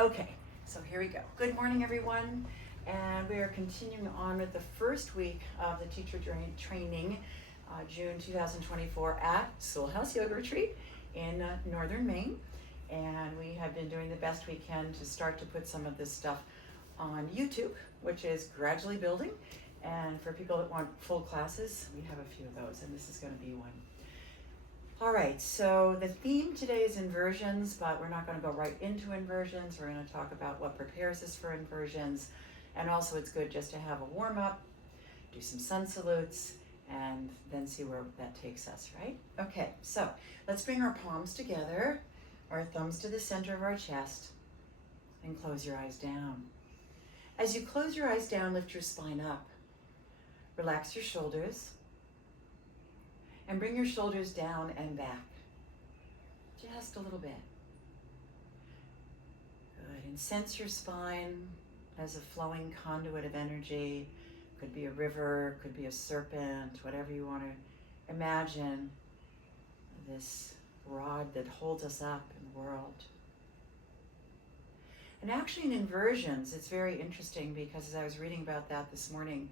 Okay, so here we go. Good morning, everyone. And we are continuing on with the first week of the teacher training, June 2024 at Sewall House Yoga Retreat in northern Maine. And we have been doing the best we can to start to put some of this stuff on YouTube, which is gradually building. And for people that want full classes, we have a few of those, and this is going to be one. All right, so the theme today is inversions, but we're not going to go right into inversions. We're going to talk about what prepares us for inversions. And also it's good just to have a warm-up, do some sun salutes, and then see where that takes us, right? Okay, so let's bring our palms together, our thumbs to the center of our chest, and close your eyes down. As you close your eyes down, lift your spine up. Relax your shoulders. And bring your shoulders down and back. Just a little bit. Good. And sense your spine as a flowing conduit of energy. Could be a river, could be a serpent, whatever you want to imagine. This rod that holds us up in the world. And actually in inversions, it's very interesting because as I was reading about that this morning,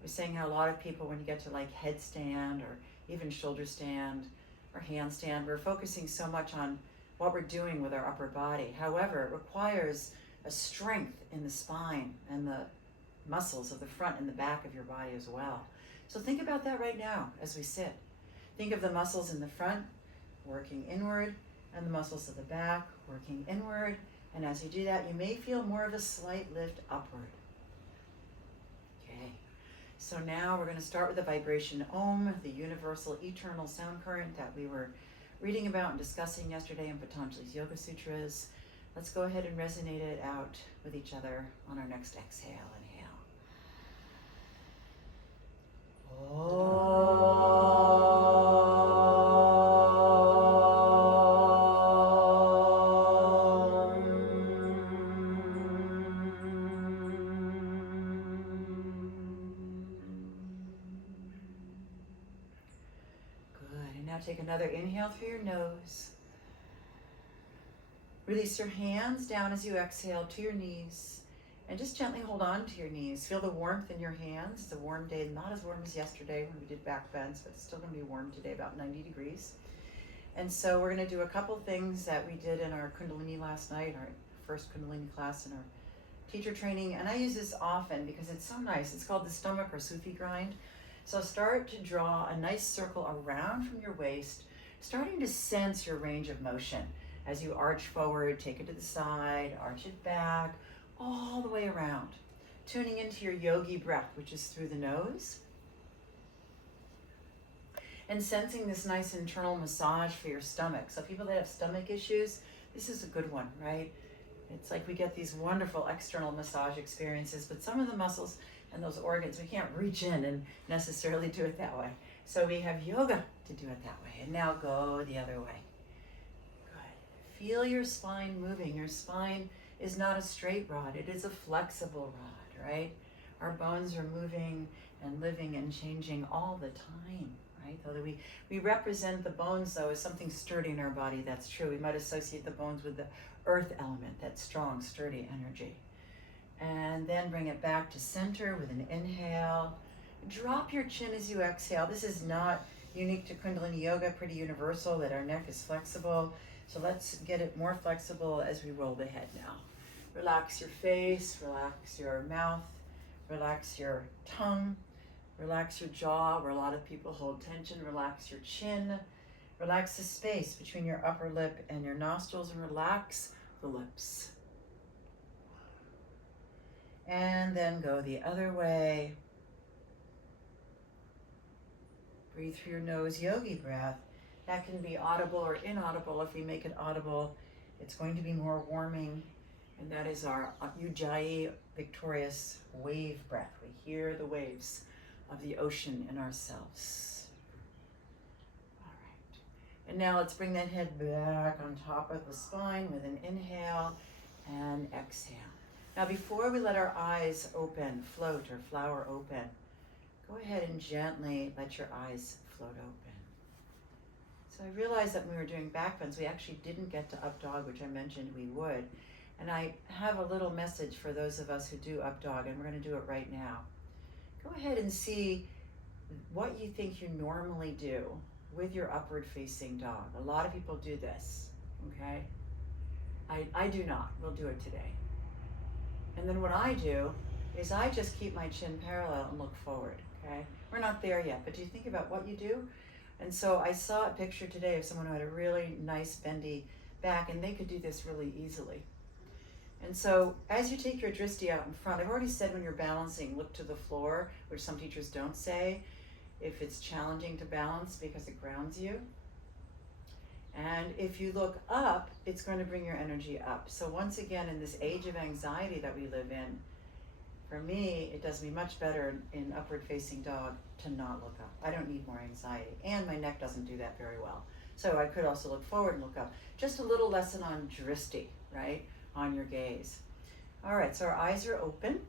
I was saying how a lot of people, when you get to like headstand or even shoulder stand or handstand, we're focusing so much on what we're doing with our upper body. However, it requires a strength in the spine and the muscles of the front and the back of your body as well. So think about that right now as we sit. Think of the muscles in the front working inward and the muscles of the back working inward. And as you do that, you may feel more of a slight lift upward. Okay. So now we're going to start with the vibration Om, the universal eternal sound current that we were reading about and discussing yesterday in Patanjali's Yoga Sutras. Let's go ahead and resonate it out with each other on our next exhale. Inhale. Now take another inhale through your nose. Release your hands down as you exhale to your knees and just gently hold on to your knees. Feel the warmth in your hands. It's a warm day, not as warm as yesterday when we did back bends, but it's still going to be warm today, about 90 degrees. And so we're going to do a couple things that we did in our Kundalini last night, our first Kundalini class in our teacher training. And I use this often because it's so nice. It's called the stomach or Sufi grind. So start to draw a nice circle around from your waist, starting to sense your range of motion. As you arch forward, take it to the side, arch it back, all the way around. Tuning into your yogi breath, which is through the nose. And sensing this nice internal massage for your stomach. So people that have stomach issues, this is a good one, right? It's like we get these wonderful external massage experiences, but some of the muscles and those organs, we can't reach in and necessarily do it that way. So we have yoga to do it that way. And now go the other way. Good. Feel your spine moving. Your spine is not a straight rod. It is a flexible rod, right? Our bones are moving and living and changing all the time, right? Though we represent the bones, though, as something sturdy in our body. That's true. We might associate the bones with the earth element, that strong, sturdy energy. And then bring it back to center with an inhale. Drop your chin as you exhale. This is not unique to Kundalini Yoga, pretty universal that our neck is flexible. So let's get it more flexible as we roll the head now. Relax your face, relax your mouth, relax your tongue, relax your jaw where a lot of people hold tension, relax your chin, relax the space between your upper lip and your nostrils, and relax the lips. And then go the other way. Breathe through your nose, yogi breath. That can be audible or inaudible. If we make it audible, it's going to be more warming. And that is our Ujjayi victorious wave breath. We hear the waves of the ocean in ourselves. All right. And now let's bring that head back on top of the spine with an inhale and exhale. Now before we let our eyes open, float or flower open, go ahead and gently let your eyes float open. So I realized that when we were doing back bends, we actually didn't get to up dog, which I mentioned we would. And I have a little message for those of us who do up dog, and we're going to do it right now. Go ahead and see what you think you normally do with your upward facing dog. A lot of people do this, okay? I do not. We'll do it today. And then what I do is I just keep my chin parallel and look forward, okay? We're not there yet, but do you think about what you do? And so I saw a picture today of someone who had a really nice bendy back, and they could do this really easily. And so as you take your drishti out in front, I've already said when you're balancing, look to the floor, which some teachers don't say, if it's challenging to balance because it grounds you. And if you look up, it's going to bring your energy up. So once again, in this age of anxiety that we live in, for me, it does me much better in upward facing dog to not look up. I don't need more anxiety. And my neck doesn't do that very well. So I could also look forward and look up. Just a little lesson on drishti, right? On your gaze. All right, so our eyes are open.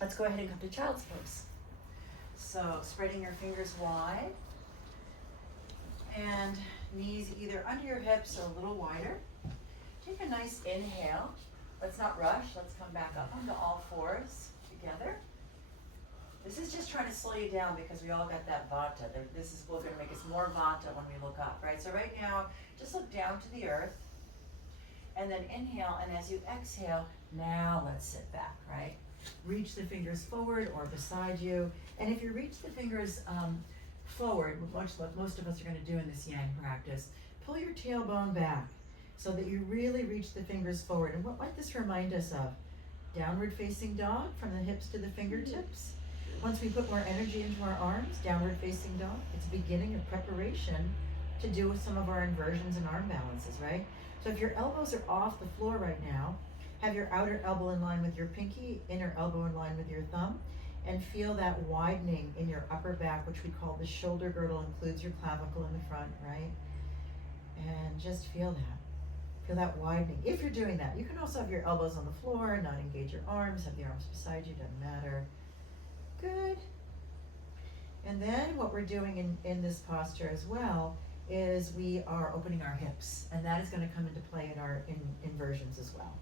Let's go ahead and come to child's pose. So spreading your fingers wide and knees either under your hips or a little wider. Take a nice inhale. Let's not rush. Let's come back up onto all fours together. This is just trying to slow you down because we all got that vata. This is going to make us more vata when we look up, right? So right now, just look down to the earth and then inhale. And as you exhale, now let's sit back, right? Reach the fingers forward or beside you. And if you reach the fingers forward, much like most of us are going to do in this yang practice, pull your tailbone back so that you really reach the fingers forward. And what might this remind us of? Downward facing dog from the hips to the fingertips. Once we put more energy into our arms, downward facing dog, it's beginning of preparation to do with some of our inversions and arm balances, right? So if your elbows are off the floor right now, have your outer elbow in line with your pinky, inner elbow in line with your thumb, and feel that widening in your upper back, which we call the shoulder girdle, includes your clavicle in the front, right? And just feel that. Feel that widening. If you're doing that, you can also have your elbows on the floor, not engage your arms, have the arms beside you, doesn't matter. Good. And then what we're doing in this posture as well is we are opening our hips, and that is going to come into play in our inversions as well.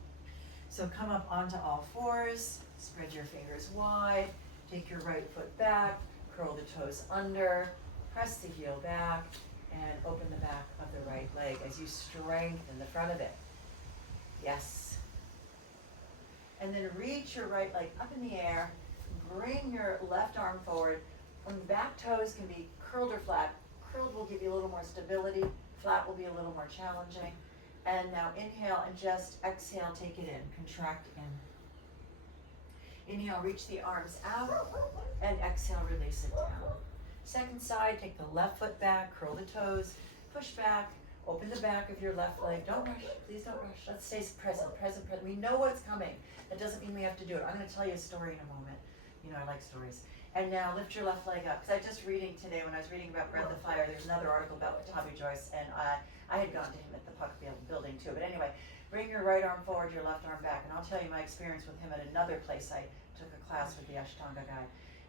So come up onto all fours, spread your fingers wide, take your right foot back, curl the toes under, press the heel back, and open the back of the right leg as you strengthen the front of it. Yes. And then reach your right leg up in the air, bring your left arm forward. The back toes can be curled or flat. Curled will give you a little more stability, flat will be a little more challenging. And now inhale and just exhale, take it in, contract in. Inhale, reach the arms out, and exhale, release it down. Second side, take the left foot back, curl the toes, push back, open the back of your left leg. Don't rush, please don't rush. Let's stay present. We know what's coming. That doesn't mean we have to do it. I'm gonna tell you a story in a moment. You know, I like stories. And now lift your left leg up. Because I was just reading today, when I was reading about Breath of Fire, there's another article about Bobby Joyce, and I had gone to him at the Puck building too. But anyway, bring your right arm forward, your left arm back. And I'll tell you my experience with him at another place. I took a class with the Ashtanga guy.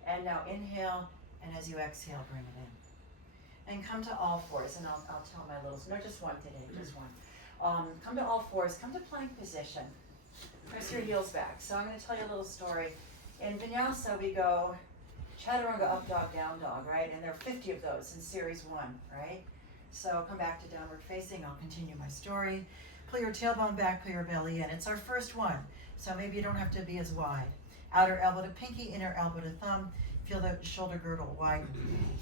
And now inhale, and as you exhale, bring it in. And come to all fours, and I'll tell my little, no, just one today, just one. Come to all fours, come to plank position. Press your heels back. So I'm gonna tell you a little story. In Vinyasa, we go Chaturanga, up dog, down dog, right? And there are 50 of those in series 1, right? So come back to downward facing. I'll continue my story. Pull your tailbone back, pull your belly in. It's our first one, so maybe you don't have to be as wide. Outer elbow to pinky, inner elbow to thumb. Feel the shoulder girdle widen.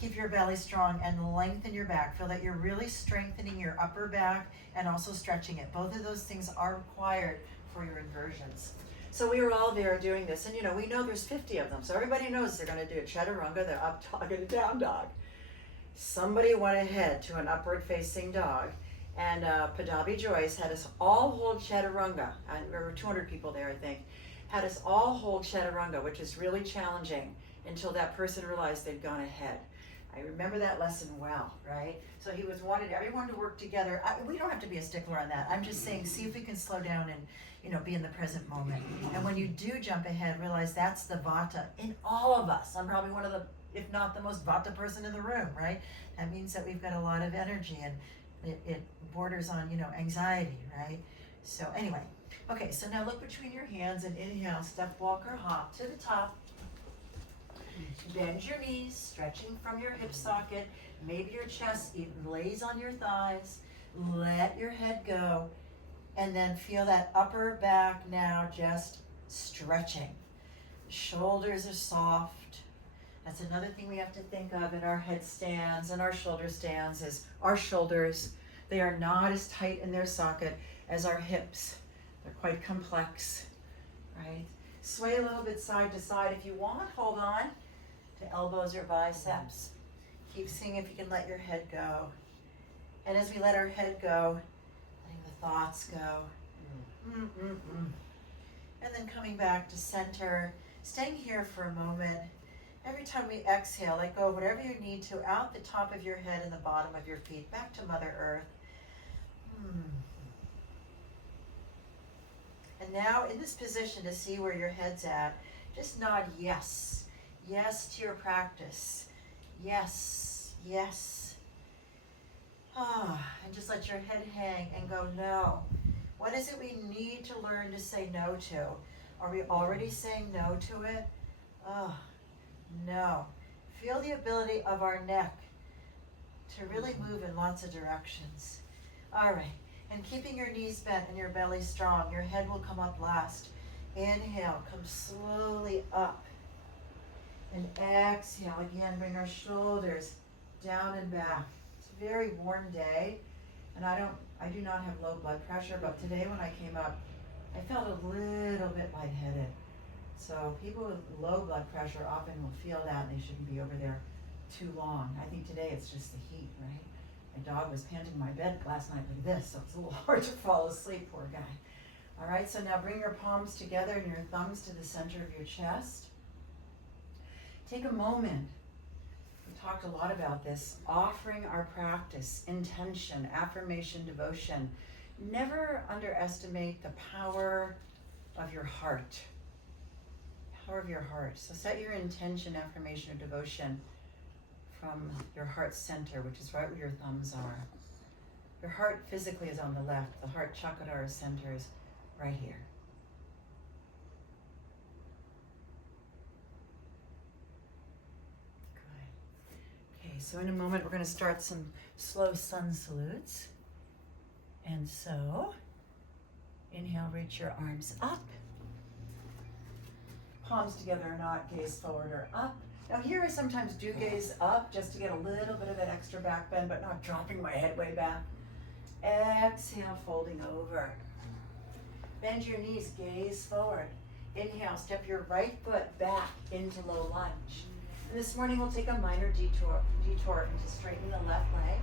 Keep your belly strong and lengthen your back. Feel that you're really strengthening your upper back and also stretching it. Both of those things are required for your inversions. So we were all there doing this, and you know, we know there's 50 of them, so everybody knows they're going to do a chaturanga, the up dog, and a down dog. Somebody went ahead to an upward facing dog, and Padabi Joyce had us all hold chaturanga, and there were 200 people there, I think, had us all hold chaturanga, which is really challenging until that person realized they'd gone ahead. I remember that lesson well, right? So he wanted everyone to work together. We don't have to be a stickler on that. I'm just saying, see if we can slow down and, you know, be in the present moment. And when you do jump ahead, realize that's the vata in all of us. I'm probably one of the, if not the most vata person in the room, right? That means that we've got a lot of energy, and it borders on, you know, anxiety, right? So anyway, Okay, so now look between your hands and inhale, step, walk, or hop to the top. Bend your knees, stretching from your hip socket. Maybe your chest even lays on your thighs. Let your head go. And then feel that upper back now just stretching. Shoulders are soft. That's another thing we have to think of in our headstands and our shoulder stands is our shoulders. They are not as tight in their socket as our hips. They're quite complex, right? Sway a little bit side to side. If you want, hold on to elbows or biceps. Keep seeing if you can let your head go. And as we let our head go, letting the thoughts go. And then coming back to center, staying here for a moment. Every time we exhale, let go of whatever you need to out the top of your head and the bottom of your feet, back to Mother Earth. And now in this position to see where your head's at, just nod yes. Yes to your practice. Yes, yes. And just let your head hang and go no. What is it we need to learn to say no to? Are we already saying no to it? No. Feel the ability of our neck to really move in lots of directions. All right. And keeping your knees bent and your belly strong, your head will come up last. Inhale, come slowly up. And exhale, again, bring our shoulders down and back. It's a very warm day, and I do not have low blood pressure, but today when I came up, I felt a little bit lightheaded. So people with low blood pressure often will feel that, and they shouldn't be over there too long. I think today it's just the heat, right? My dog was panting in my bed last night like this, so it's a little hard to fall asleep, poor guy. All right, so now bring your palms together and your thumbs to the center of your chest. Take a moment. We talked a lot about this, offering our practice, intention, affirmation, devotion. Never underestimate the power of your heart. Power of your heart. So set your intention, affirmation, or devotion from your heart center, which is right where your thumbs are. Your heart physically is on the left. The heart chakra or center is right here. Good. Okay, so in a moment we're going to start some slow sun salutes. And so, inhale, reach your arms up. Palms together or not, gaze forward or up. Now here I sometimes do gaze up just to get a little bit of that extra back bend, but not dropping my head way back. Exhale, folding over. Bend your knees, gaze forward. Inhale, step your right foot back into low lunge. And this morning we'll take a minor detour into straighten the left leg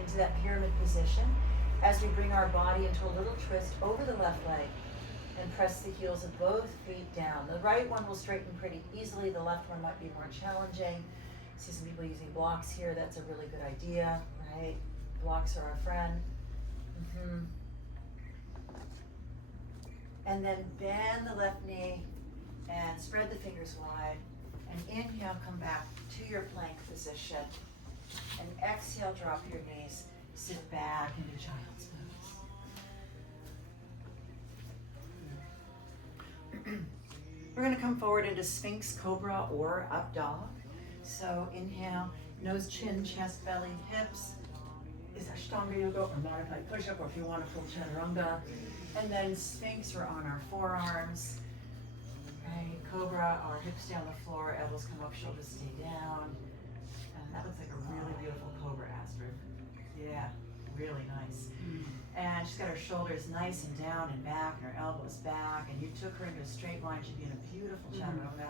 into that pyramid position as we bring our body into a little twist over the left leg and press the heels of both feet down. The right one will straighten pretty easily. The left one might be more challenging. See some people using blocks here. That's a really good idea, right? Blocks are our friend. And then bend the left knee and spread the fingers wide. And inhale, come back to your plank position. And exhale, drop your knees. Sit back into child's pose. We're going to come forward into Sphinx, Cobra, or Up Dog. So inhale, nose, chin, chest, belly, hips. Is Ashtanga Yoga or modified push-up, or if you want a full chaturanga. And then Sphinx, we're on our forearms. Right, Cobra, our hips down the floor, elbows come up, shoulders stay down. And that looks like a really beautiful Cobra, Astrid. Yeah, really nice. And she's got her shoulders nice and down and back, and her elbows back, and you took her into a straight line. She'd be in a beautiful chaturanga.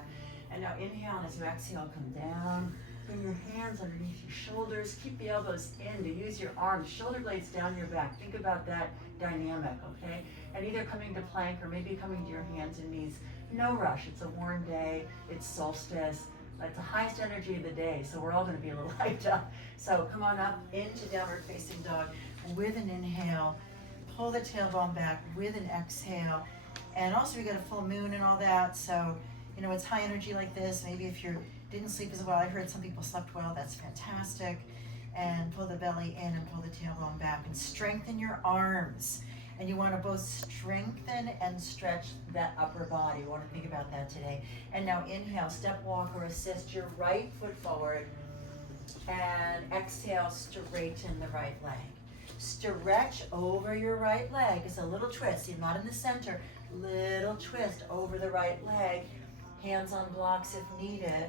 And now inhale, and as you exhale, come down. Bring your hands underneath your shoulders. Keep the elbows in to use your arms. Shoulder blades down your back. Think about that dynamic, okay? And either coming to plank or maybe coming to your hands and knees. No rush. It's a warm day. It's solstice. It's the highest energy of the day, so we're all going to be a little hyped up. So come on up into downward facing dog with an inhale. Pull the tailbone back with an exhale. And also we got a full moon and all that, so you know it's high energy like this. Maybe if you didn't sleep as well, I heard some people slept well, that's fantastic. And pull the belly in and pull the tailbone back and strengthen your arms. And you want to both strengthen and stretch that upper body. You want to think about that today. And now inhale, step, walk, or assist your right foot forward. And exhale, straighten the right leg. Stretch over your right leg. It's a little twist. You're not in the center. Little twist over the right leg. Hands on blocks if needed.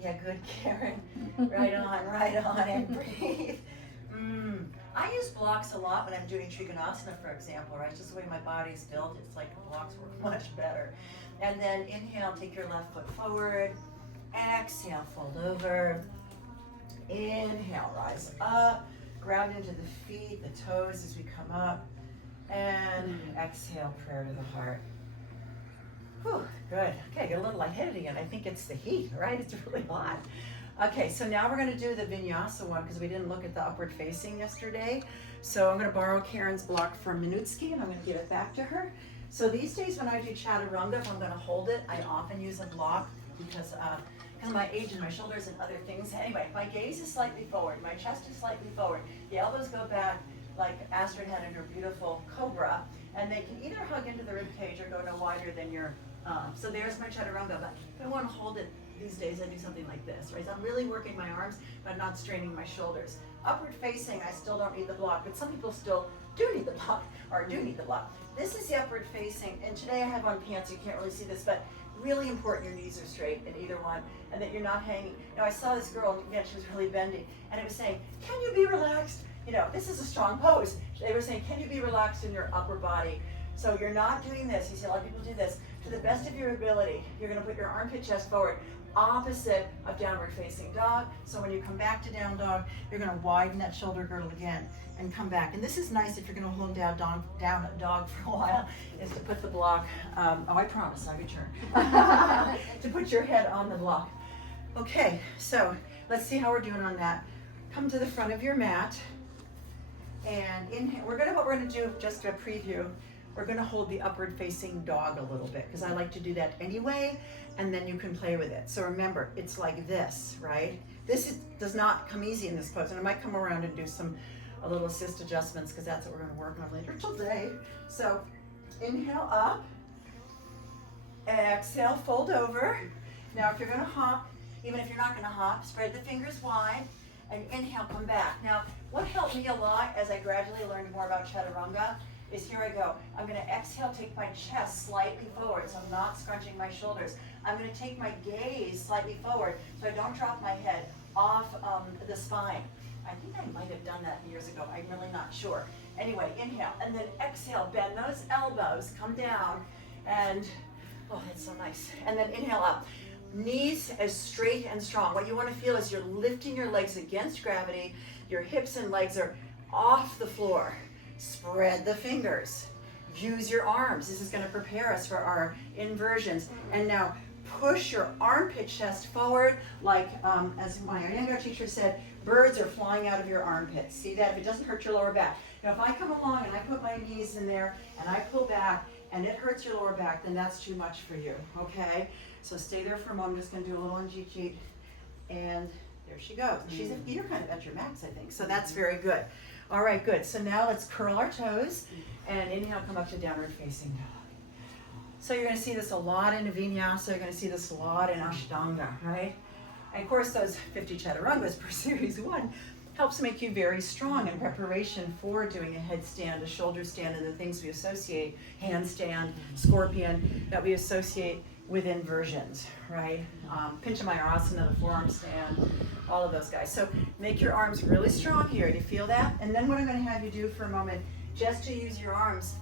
Yeah, good, Karen. Right on, and breathe. I use blocks a lot when I'm doing Trikonasana, for example, right? Just the way my body is built, it's like blocks work much better. And then inhale, take your left foot forward. Exhale, fold over. Inhale, rise up. Ground into the feet, the toes as we come up. And exhale, prayer to the heart. Whew, good. Okay, get a little lightheaded again. I think it's the heat, right? It's really hot. Okay, so now we're going to do the vinyasa one because we didn't look at the upward facing yesterday. So I'm going to borrow Karen's block from Minutsky and I'm going to give it back to her. So these days when I do chaturanga, if I'm going to hold it, I often use a block because of my age and my shoulders and other things. Anyway, my gaze is slightly forward, my chest is slightly forward, the elbows go back like Astrid had in her beautiful cobra, and they can either hug into the rib cage or go no wider than your so there's my chaturanga, but if I want to hold it these days, I do something like this, right? So I'm really working my arms, but not straining my shoulders. Upward facing, I still don't need the block, but some people still do need the block, or do need the block. This is the upward facing, and today I have on pants, you can't really see this, but really important your knees are straight in either one, and that you're not hanging. Now I saw this girl, again, she was really bendy, and it was saying, can you be relaxed? You know, this is a strong pose. They were saying, can you be relaxed in your upper body? So you're not doing this. You see a lot of people do this. To the best of your ability, you're gonna put your armpit chest forward, opposite of downward facing dog. So when you come back to down dog, you're gonna widen that shoulder girdle again and come back. And this is nice if you're gonna hold down dog for a while, is to put the block, I promise I'll return, to put your head on the block. Okay, so let's see how we're doing on that. Come to the front of your mat and inhale. What we're gonna do, just a preview, we're gonna hold the upward facing dog a little bit because I like to do that anyway, and then you can play with it. So remember, it's like this, right? Does not come easy in this pose, and I might come around and do a little assist adjustments because that's what we're gonna work on later today. So inhale up, exhale, fold over. Now if you're gonna hop, even if you're not gonna hop, spread the fingers wide and inhale, come back. Now, what helped me a lot as I gradually learned more about chaturanga is here I go. I'm gonna exhale, take my chest slightly forward so I'm not scrunching my shoulders. I'm gonna take my gaze slightly forward so I don't drop my head off the spine. I think I might have done that years ago. I'm really not sure. Anyway, inhale, and then exhale, bend those elbows, come down, and, oh, that's so nice. And then inhale up. Knees as straight and strong. What you wanna feel is you're lifting your legs against gravity, your hips and legs are off the floor. Spread the fingers. Use your arms. This is going to prepare us for our inversions. And now push your armpit chest forward like, as my younger teacher said, birds are flying out of your armpits. See that? If it doesn't hurt your lower back. Now if I come along and I put my knees in there and I pull back and it hurts your lower back, then that's too much for you, okay? So stay there for a moment. I'm just going to do a little Njit, and there she goes. You're kind of at your max, I think. So that's very good. All right, good. So now let's curl our toes and inhale, come up to downward facing dog. So you're going to see this a lot in Vinyasa. You're going to see this a lot in Ashtanga, right? And of course, those 50 chaturangas per series 1 helps make you very strong in preparation for doing a headstand, a shoulder stand, and the things we associate, handstand, scorpion, that we associate with inversions, right? Pinchamayurasana, the forearm stand, all of those guys. So make your arms really strong here. Do you feel that? And then what I'm going to have you do for a moment, just to use your arms,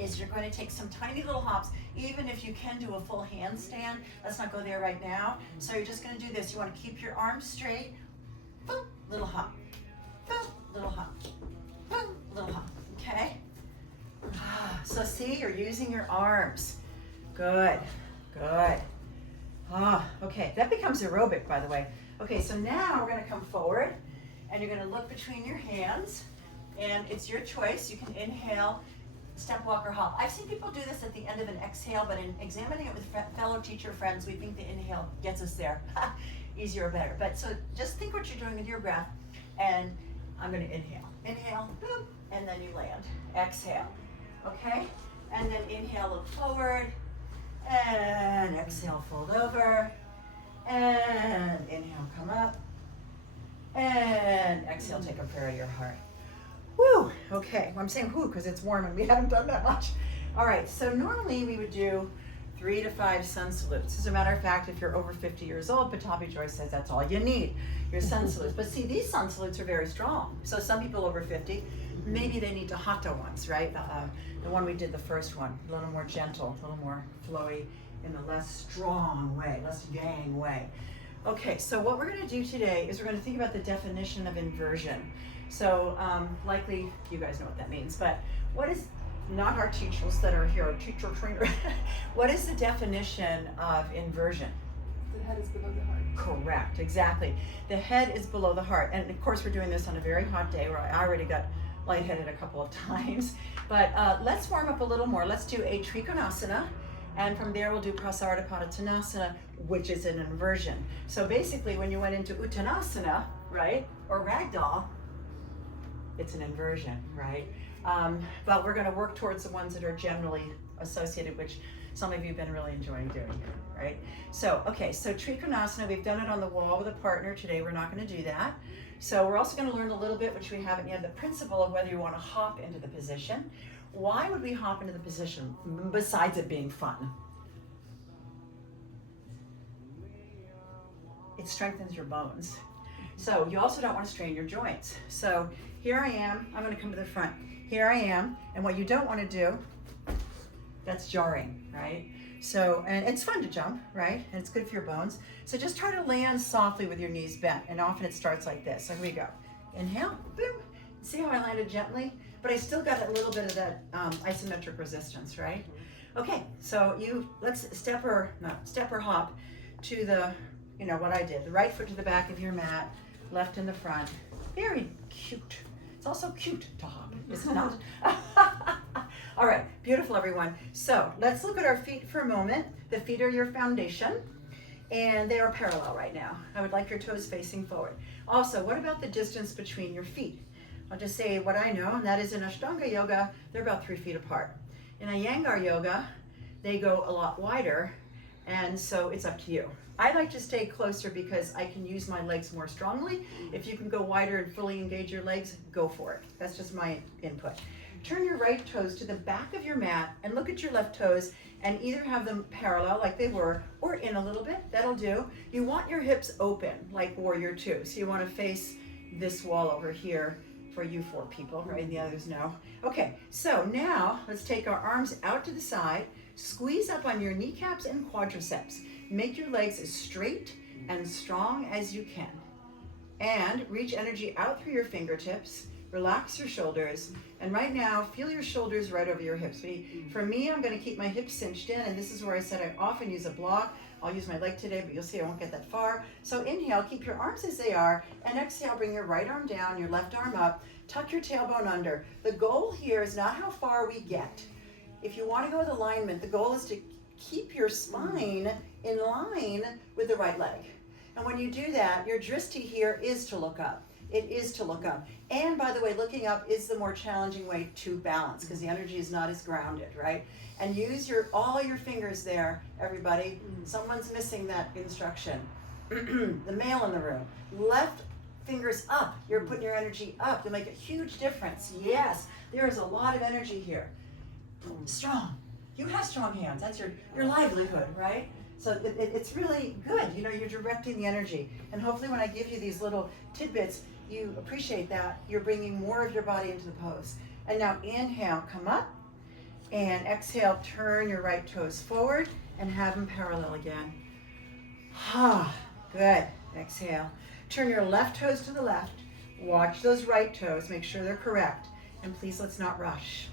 is you're going to take some tiny little hops, even if you can do a full handstand. Let's not go there right now. So you're just going to do this. You want to keep your arms straight. Boom, little hop. Boom, little hop. Boom, little hop. Okay? So see, you're using your arms. Good. Good. Okay, that becomes aerobic, by the way. Okay, so now we're going to come forward, and you're going to look between your hands, and it's your choice. You can inhale, step, walk, or hop. I've seen people do this at the end of an exhale, but in examining it with fellow teacher friends, we think the inhale gets us there. Easier or better. But so just think what you're doing with your breath, and I'm going to inhale. Inhale, boop, and then you land. Exhale, okay? And then inhale, look forward, and exhale, fold over, and inhale, come up, and exhale, take a prayer to your heart. Woo, okay, well, I'm saying whoo because it's warm and we haven't done that much. All right, so normally we would do 3 to 5 sun salutes. As a matter of fact, if you're over 50 years old, Patapi Joy says that's all you need, your sun salutes. But see, these sun salutes are very strong. So some people over 50, maybe they need the hatha ones, right? The one we did, the first one, a little more gentle, a little more flowy, in a less strong way, less yang way. Okay, so what we're gonna do today is we're gonna think about the definition of inversion. So likely you guys know what that means, but what is, not our teachers that are here, our teacher trainer, what is the definition of inversion? The head is below the heart. Correct, exactly. The head is below the heart. And of course we're doing this on a very hot day where I already got lightheaded a couple of times. But let's warm up a little more. Let's do a Trikonasana. And from there we'll do Prasarada Padottanasana, which is an inversion. So basically when you went into Uttanasana, right, or Ragdoll, it's an inversion, right? But we're gonna work towards the ones that are generally associated, which some of you have been really enjoying doing here, right? So, okay, so Trikonasana, we've done it on the wall with a partner. Today we're not gonna do that. So we're also gonna learn a little bit, which we haven't yet, the principle of whether you wanna hop into the position. Why would we hop into the position besides it being fun? It strengthens your bones. So you also don't want to strain your joints. So here I am, I'm gonna come to the front. Here I am, and what you don't want to do, that's jarring, right? So, and it's fun to jump, right? And it's good for your bones. So just try to land softly with your knees bent, and often it starts like this. So here we go. Inhale, boom. See how I landed gently? But I still got a little bit of that isometric resistance, right? Okay, so let's step or hop to the, you know what I did, the right foot to the back of your mat, left in the front. Very cute. It's also cute to hop, is it not? All right, beautiful everyone. So let's look at our feet for a moment. The feet are your foundation and they are parallel right now. I would like your toes facing forward. Also, what about the distance between your feet? I'll just say what I know, and that is in Ashtanga Yoga, they're about 3 feet apart. In Iyengar Yoga, they go a lot wider, and so it's up to you. I like to stay closer because I can use my legs more strongly. If you can go wider and fully engage your legs, go for it. That's just my input. Turn your right toes to the back of your mat and look at your left toes and either have them parallel like they were or in a little bit, that'll do. You want your hips open like Warrior Two. So you want to face this wall over here for you 4 people, right? The others no. Okay, so now let's take our arms out to the side, squeeze up on your kneecaps and quadriceps. Make your legs as straight and strong as you can. And reach energy out through your fingertips, relax your shoulders, and right now, feel your shoulders right over your hips. For me, I'm gonna keep my hips cinched in, and this is where I said I often use a block. I'll use my leg today, but you'll see I won't get that far. So inhale, keep your arms as they are, and exhale, bring your right arm down, your left arm up, tuck your tailbone under. The goal here is not how far we get. If you wanna go with alignment, the goal is to keep your spine in line with the right leg. And when you do that, your drishti here is to look up. It is to look up. And by the way, looking up is the more challenging way to balance because the energy is not as grounded, right? And use all your fingers there, everybody. Someone's missing that instruction. The male in the room. Left fingers up. You're putting your energy up to make a huge difference. Yes, there is a lot of energy here. Strong. You have strong hands. That's your livelihood, right? So it's really good. You know, you're directing the energy. And hopefully when I give you these little tidbits, you appreciate that. You're bringing more of your body into the pose. And now inhale, come up. And exhale, turn your right toes forward and have them parallel again. Good. Exhale. Turn your left toes to the left. Watch those right toes. Make sure they're correct. And please, let's not rush.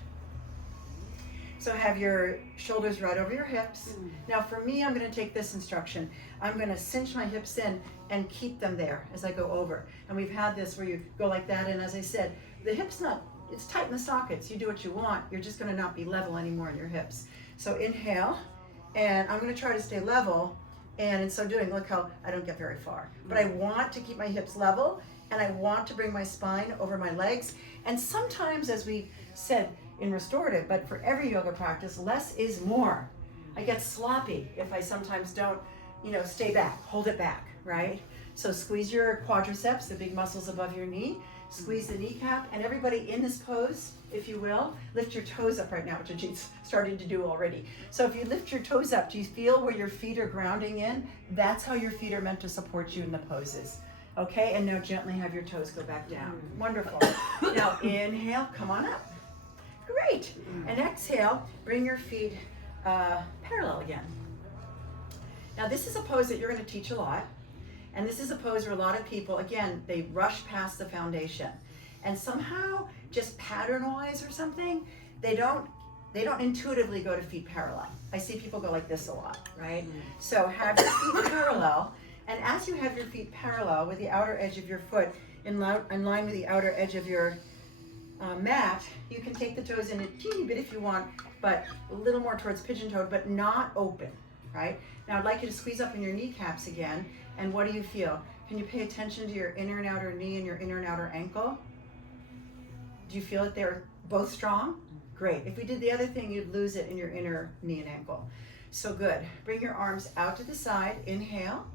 So have your shoulders right over your hips. Now for me, I'm going to take this instruction. I'm going to cinch my hips in and keep them there as I go over. And we've had this where you go like that. And as I said, the hips it's tight in the sockets. You do what you want. You're just going to not be level anymore in your hips. So inhale, and I'm going to try to stay level. And in so doing, look how I don't get very far. But I want to keep my hips level and I want to bring my spine over my legs. And sometimes, as we said in restorative, but for every yoga practice, less is more. I get sloppy if I sometimes don't, stay back, hold it back, right? So squeeze your quadriceps, the big muscles above your knee, squeeze the kneecap, and everybody in this pose, if you will, lift your toes up right now, which Ajit's starting to do already. So if you lift your toes up, do you feel where your feet are grounding in? That's how your feet are meant to support you in the poses. Okay, and now gently have your toes go back down. Wonderful. Now inhale, come on up. Great. And exhale, bring your feet parallel again. Now this is a pose that you're going to teach a lot. And this is a pose where a lot of people, again, they rush past the foundation. And somehow, just pattern-wise or something, they don't intuitively go to feet parallel. I see people go like this a lot, right? So have your feet parallel, and as you have your feet parallel with the outer edge of your foot in line with the outer edge of your mat, you can take the toes in a teeny bit if you want, but a little more towards pigeon-toed, but not open, right? Now I'd like you to squeeze up in your kneecaps again, and what do you feel? Can you pay attention to your inner and outer knee and your inner and outer ankle? Do you feel that they're both strong? Great. If we did the other thing, you'd lose it in your inner knee and ankle. So good. Bring your arms out to the side. Inhale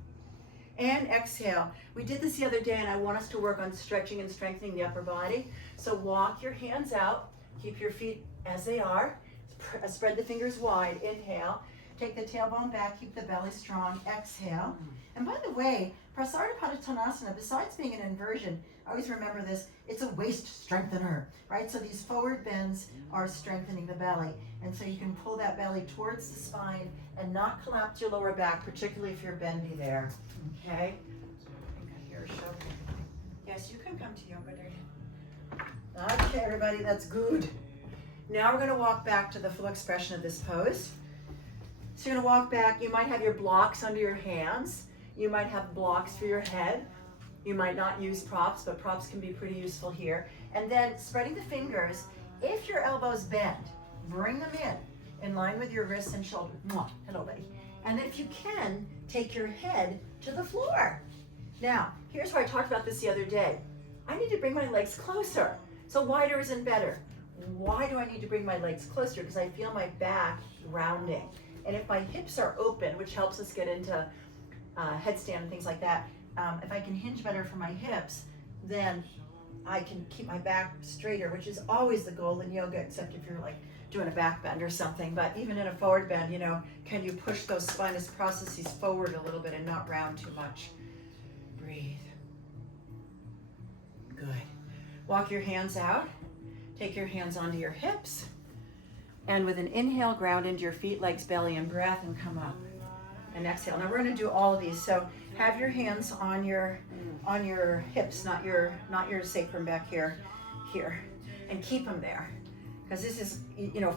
and exhale. We did this the other day, and I want us to work on stretching and strengthening the upper body. So walk your hands out. Keep your feet as they are. Spread the fingers wide. Inhale. Take the tailbone back. Keep the belly strong. Exhale. And by the way, Prasarnapadottanasana, besides being an inversion, always remember this, it's a waist strengthener, right? So these forward bends are strengthening the belly. And so you can pull that belly towards the spine and not collapse your lower back, particularly if you're bendy there, okay? I think I hear a show. Yes, you can come to yoga, dear. Okay, everybody, that's good. Now we're gonna walk back to the full expression of this pose. So you're gonna walk back, you might have your blocks under your hands, you might have blocks for your head, you might not use props, but props can be pretty useful here. And then spreading the fingers, if your elbows bend, bring them in line with your wrists and shoulders. Mwah. Hello, buddy. And then if you can, take your head to the floor. Now, here's where I talked about this the other day. I need to bring my legs closer. So wider isn't better. Why do I need to bring my legs closer? Because I feel my back rounding. And if my hips are open, which helps us get into headstand and things like that, if I can hinge better for my hips, then I can keep my back straighter, which is always the goal in yoga, except if you're like doing a back bend or something. But even in a forward bend, can you push those spinous processes forward a little bit and not round too much? Breathe. Good. Walk your hands out. Take your hands onto your hips. And with an inhale, ground into your feet, legs, belly, and breath, and come up. And exhale. Now we're going to do all of these. So have your hands on your hips, not your sacrum back here, and keep them there, because this is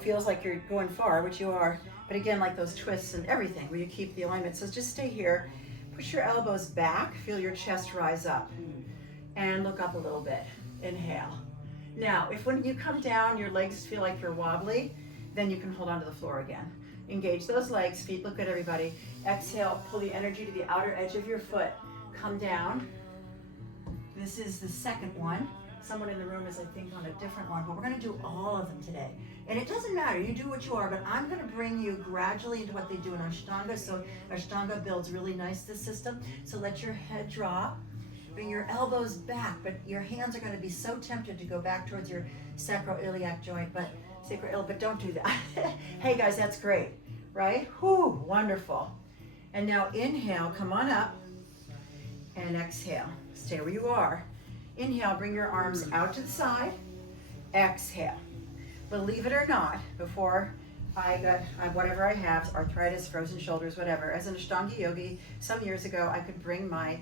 feels like you're going far, which you are. But again, like those twists and everything, where you keep the alignment. So just stay here. Push your elbows back. Feel your chest rise up, and look up a little bit. Inhale. Now, if when you come down, your legs feel like you're wobbly, then you can hold on to the floor again. Engage those legs, feet look good, everybody. Exhale, pull the energy to the outer edge of your foot. Come down. This is the second one. Someone in the room is, I think, on a different one, but we're gonna do all of them today. And it doesn't matter, you do what you are, but I'm gonna bring you gradually into what they do in Ashtanga. So Ashtanga builds really nice, this system. So let your head drop. Bring your elbows back, but your hands are gonna be so tempted to go back towards your sacroiliac joint, but don't do that. Hey guys, that's great, right? Whew, wonderful. And now inhale, come on up, and exhale. Stay where you are. Inhale, bring your arms out to the side. Exhale. Believe it or not, before I got whatever I have, arthritis, frozen shoulders, whatever, as an Ashtanga yogi, some years ago, I could bring my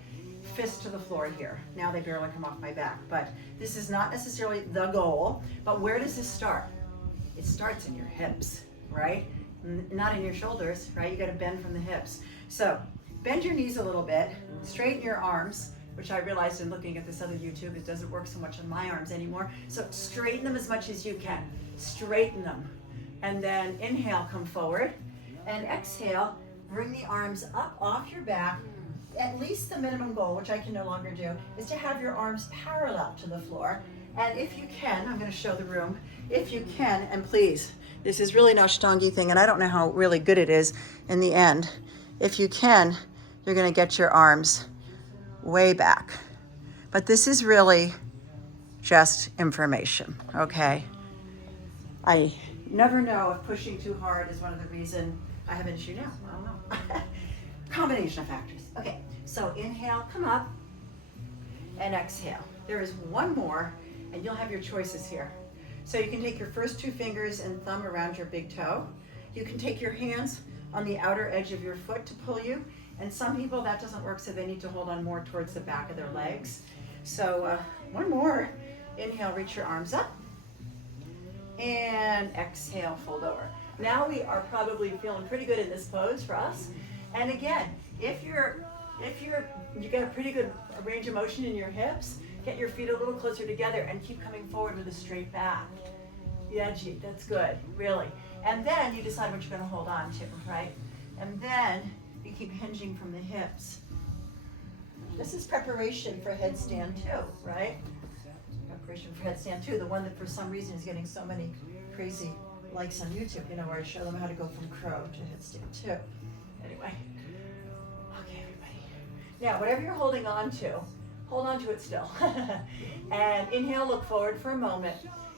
fist to the floor here. Now they barely come off my back, but this is not necessarily the goal. But where does this start? It starts in your hips, right? Not in your shoulders, right? You got to bend from the hips. So bend your knees a little bit, straighten your arms, which I realized in looking at this other YouTube, it doesn't work so much on my arms anymore. So straighten them as much as you can. Straighten them. And then inhale, come forward. And exhale, bring the arms up off your back at least the minimum goal, which I can no longer do, is to have your arms parallel to the floor. And if you can, I'm going to show the room, if you can, and please, this is really an Ashtangi thing, and I don't know how really good it is in the end. If you can, you're going to get your arms way back. But this is really just information, okay? I never know if pushing too hard is one of the reasons I have an issue now. I don't know. Combination of factors. Okay, so inhale, come up, and exhale. There is one more, and you'll have your choices here. So you can take your first 2 fingers and thumb around your big toe. You can take your hands on the outer edge of your foot to pull you. And some people that doesn't work, so they need to hold on more towards the back of their legs. So one more. Inhale, reach your arms up. And exhale, fold over. Now we are probably feeling pretty good in this pose for us. And again, if you get a pretty good range of motion in your hips, get your feet a little closer together and keep coming forward with a straight back. Yeah, gee, that's good, really. And then you decide what you're going to hold on to, right? And then you keep hinging from the hips. This is preparation for headstand 2, right? Preparation for headstand 2, the one that for some reason is getting so many crazy likes on YouTube, you know, where I show them how to go from crow to headstand 2. Anyway, okay, everybody. Now, whatever you're holding on to, hold on to it still. And inhale, look forward for a moment.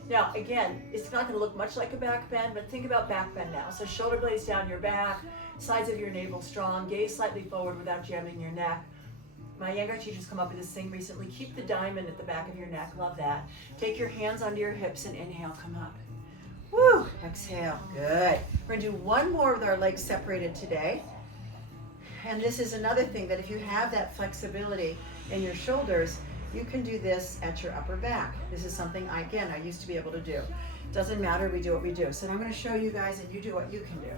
Now, again, it's not going to look much like a back bend, but think about back bend now. So shoulder blades down your back, sides of your navel strong, gaze slightly forward without jamming your neck. My younger teachers come up with this thing recently. Keep the diamond at the back of your neck. Love that. Take your hands under your hips and inhale, come up. Woo, exhale, good. We're going to do one more with our legs separated today. And this is another thing that if you have that flexibility in your shoulders, you can do this at your upper back. This is something, I used to be able to do. Doesn't matter, we do what we do. So I'm going to show you guys and you do what you can do.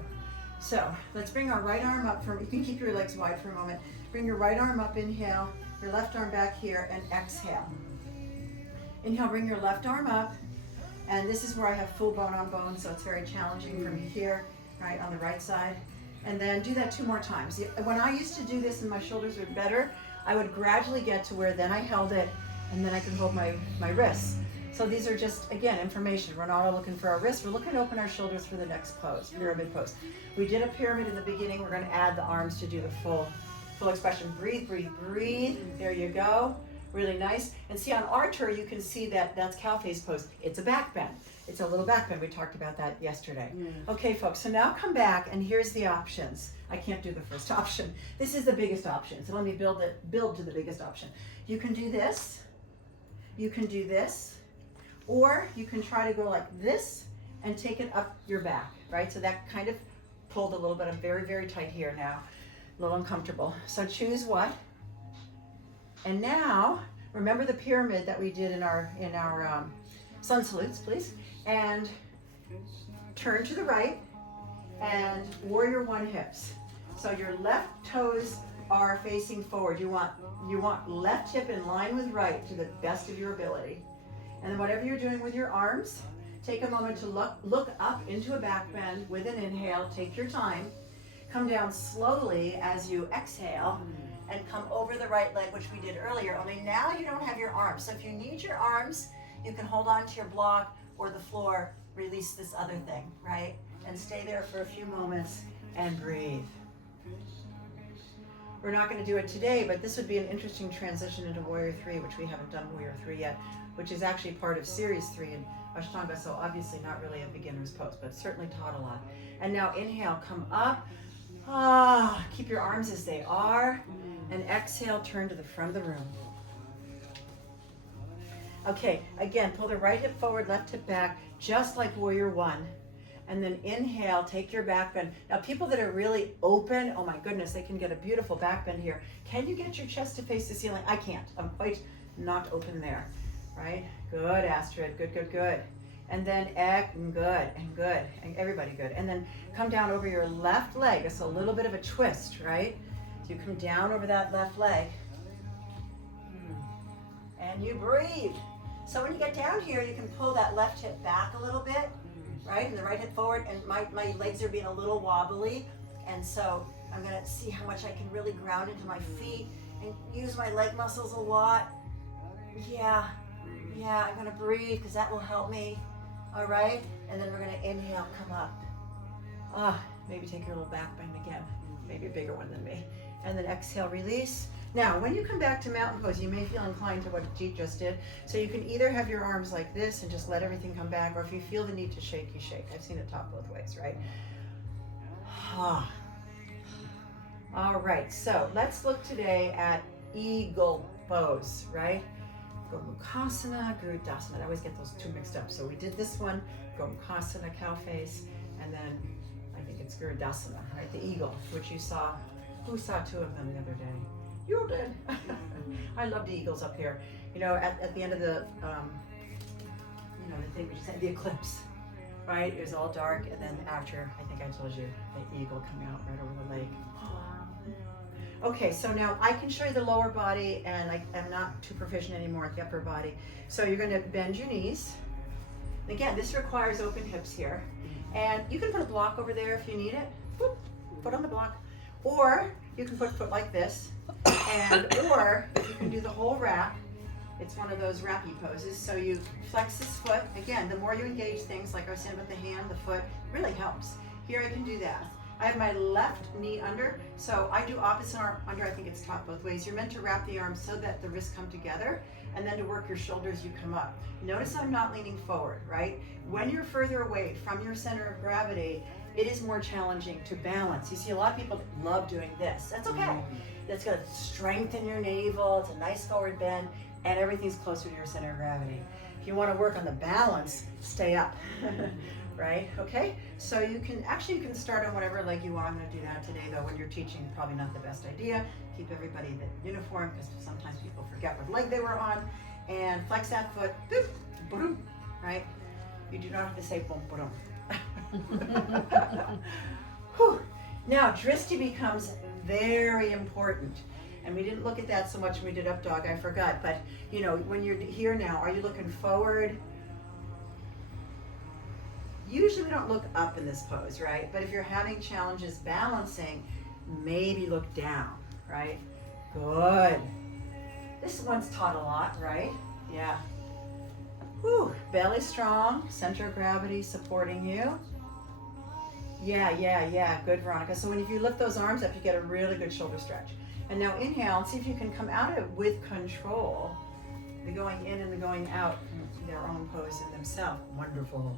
So let's bring our right arm up. You can keep your legs wide for a moment. Bring your right arm up, inhale, your left arm back here, and exhale. Inhale, bring your left arm up. And this is where I have full bone on bone, so it's very challenging for me here, right, on the right side. And then do that 2 more times. When I used to do this and my shoulders were better, I would gradually get to where then I held it, and then I could hold my wrists. So these are just, again, information. We're not all looking for our wrists. We're looking to open our shoulders for the next pose, pyramid pose. We did a pyramid in the beginning. We're going to add the arms to do the full expression. Breathe, breathe, breathe. There you go. Really nice. And see, on our tour, you can see that that's cow face pose. It's a back bend. It's a little back bend. We talked about that yesterday. Okay, folks, so now come back, and here's the options. I can't do the first option. This is the biggest option. So let me build to the biggest option. You can do this. You can do this. Or you can try to go like this and take it up your back, right? So that kind of pulled a little bit. I'm very, very tight here now. A little uncomfortable. So choose what. And now, remember the pyramid that we did in our sun salutes, please. And turn to the right and warrior 1 hips. So your left toes are facing forward. You want left hip in line with right to the best of your ability. And then whatever you're doing with your arms, take a moment to look up into a back bend with an inhale. Take your time. Come down slowly as you exhale and come over the right leg, which we did earlier, only now you don't have your arms. So if you need your arms, you can hold on to your block or the floor, release this other thing, right? And stay there for a few moments and breathe. We're not going to do it today, but this would be an interesting transition into Warrior 3, which we haven't done Warrior 3 yet, which is actually part of Series 3 in Ashtanga, so obviously not really a beginner's pose, but certainly taught a lot. And now inhale, come up. Keep your arms as they are. And exhale, turn to the front of the room. Okay, again, pull the right hip forward, left hip back, just like Warrior 1. And then inhale, take your back bend. Now people that are really open, oh my goodness, they can get a beautiful back bend here. Can you get your chest to face the ceiling? I can't, I'm quite not open there, right? Good, Astrid, good, good, good. And then good, and everybody good. And then come down over your left leg. It's a little bit of a twist, right? So you come down over that left leg. And you breathe. So when you get down here, you can pull that left hip back a little bit, right? And the right hip forward. And my legs are being a little wobbly. And so I'm gonna see how much I can really ground into my feet and use my leg muscles a lot. Yeah, I'm gonna breathe because that will help me. All right, and then we're gonna inhale, come up. Maybe take your little back bend again, maybe a bigger one than me. And then exhale, release. Now, when you come back to mountain pose, you may feel inclined to what Jeet just did. So you can either have your arms like this and just let everything come back, or if you feel the need to shake, you shake. I've seen it taught both ways, right? All right, so let's look today at eagle pose, right? Gomukhasana, Garudasana. I always get those two mixed up. So we did this one, Gomukhasana, cow face, and then I think it's Garudasana, right? The eagle, which you saw. Who saw two of them the other day? You did. I love the eagles up here. You know, at the end of the, the thing we just had, the eclipse, right? It was all dark, and then after, I think I told you, the eagle coming out right over the lake. Okay, so now I can show you the lower body, and I am not too proficient anymore at the upper body. So you're gonna bend your knees. Again, this requires open hips here. And you can put a block over there if you need it. Whoop, foot on the block. Or you can put foot like this. Or you can do the whole wrap. It's one of those wrappy poses. So you flex this foot. Again, the more you engage things, like I was saying about the hand, the foot, really helps. Here I can do that. I have my left knee under, so I do opposite arm under. I think it's taught both ways. You're meant to wrap the arms so that the wrists come together, and then to work your shoulders, you come up. Notice I'm not leaning forward, right? When you're further away from your center of gravity, it is more challenging to balance. You see, a lot of people love doing this. That's okay. That's gonna strengthen your navel. It's a nice forward bend, and everything's closer to your center of gravity. If you wanna work on the balance, stay up. Right? Okay? So you can start on whatever leg you want. I'm going to do that today, though. When you're teaching, probably not the best idea. Keep everybody in the uniform, because sometimes people forget what leg they were on. And flex that foot. Boop, boom, right? You do not have to say boom, boom. Now, Dristi becomes very important. And we didn't look at that so much when we did up dog. I forgot. But, you know, when you're here now, are you looking forward? Usually we don't look up in this pose, right? But if you're having challenges balancing, maybe look down, right? Good. This one's taught a lot, right? Yeah. Whew. Belly strong, center of gravity supporting you. Yeah. Good, Veronica. So if you lift those arms up, you get a really good shoulder stretch. And now inhale and see if you can come out of it with control. The going in and the going out, their own pose in themselves. Wonderful.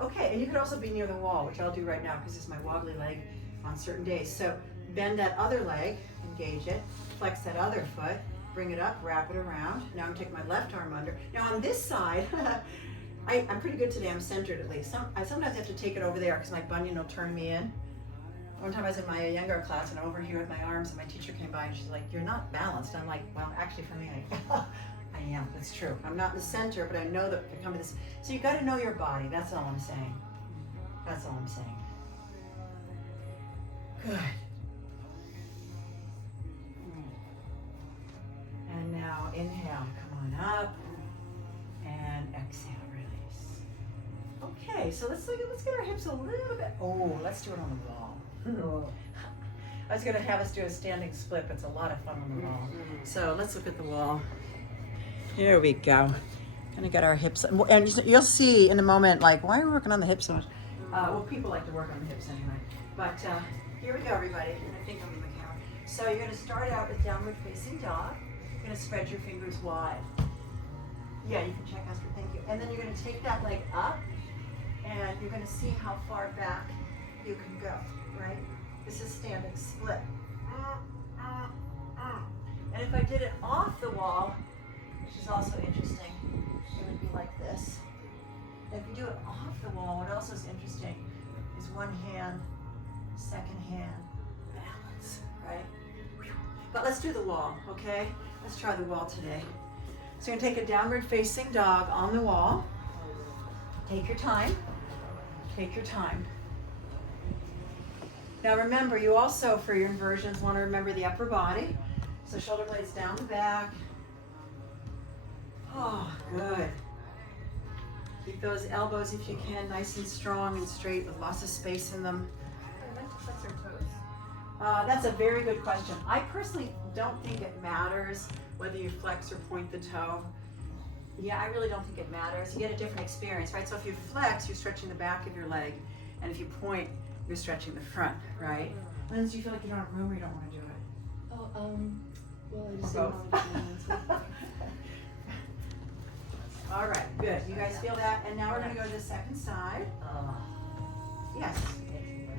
Okay, and you could also be near the wall, which I'll do right now because it's my wobbly leg on certain days. So bend that other leg, engage it, flex that other foot, bring it up, wrap it around. Now I'm taking my left arm under. Now on this side, I'm pretty good today. I'm centered at least. I sometimes have to take it over there because my bunion will turn me in. One time I was in my younger class and I'm over here with my arms and my teacher came by and she's like, "You're not balanced." I'm like, "Well, actually for me, I am. That's true. I'm not in the center, but I know that I come to this." So you got to know your body. That's all I'm saying. That's all I'm saying. Good. And now inhale, come on up, and exhale, release. Okay, so let's get our hips a little bit. Oh, let's do it on the wall. I was going to have us do a standing split, but it's a lot of fun on the wall. So let's look at the wall. Here we go. Gonna get our hips, and you'll see in a moment, like, why are we working on the hips so much? Well, people like to work on the hips anyway. But here we go, everybody. I think I'm in the camera. So you're gonna start out with downward facing dog. You're gonna spread your fingers wide. Yeah, you can check, Esther, thank you. And then you're gonna take that leg up, and you're gonna see how far back you can go, right? This is standing split. And if I did it off the wall, which is also interesting, it would be like this. And if you do it off the wall, what also is interesting is one hand, second hand, balance, right? But let's do the wall, okay? Let's try the wall today. So you're gonna take a downward facing dog on the wall. Take your time, take your time. Now remember, you also, for your inversions, wanna remember the upper body. So shoulder blades down the back. Oh, good. Keep those elbows, if you can, nice and strong and straight with lots of space in them. I meant to flex our toes. That's a very good question. I personally don't think it matters whether you flex or point the toe. Yeah, I really don't think it matters. You get a different experience, right? So if you flex, you're stretching the back of your leg, and if you point, you're stretching the front, right? Lindsay, do you feel like you don't have room or you don't want to do it? Oh, well, I just Or didn't both? know which All right, good. You guys feel that? And now we're going to go to the second side. Yes.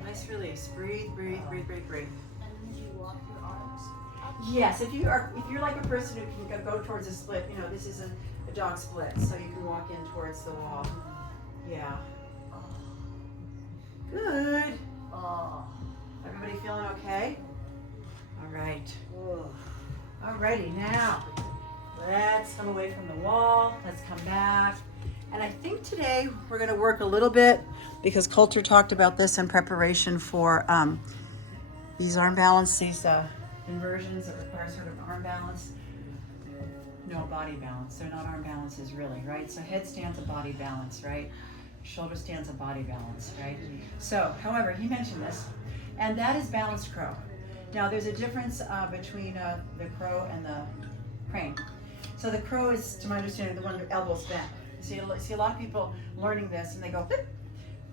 Nice release. Breathe, breathe, breathe, breathe, breathe. And then you walk your arms up. Yes, if you're like a person who can go towards a split, you know, this is a dog split, so you can walk in towards the wall. Yeah. Good. Everybody feeling okay? All right. Alrighty, now let's come away from the wall. Let's come back. And I think today we're going to work a little bit because Coulter talked about this in preparation for these arm balance, these inversions that require sort of arm balance. No, body balance. They're not arm balances really, right? So headstand's a body balance, right? Shoulder stand's a body balance, right? So, however, he mentioned this, and that is balanced crow. Now, there's a difference between the crow and the crane. So the crow is, to my understanding, the one with your elbows bent. See a lot of people learning this, and they go, "Boop,"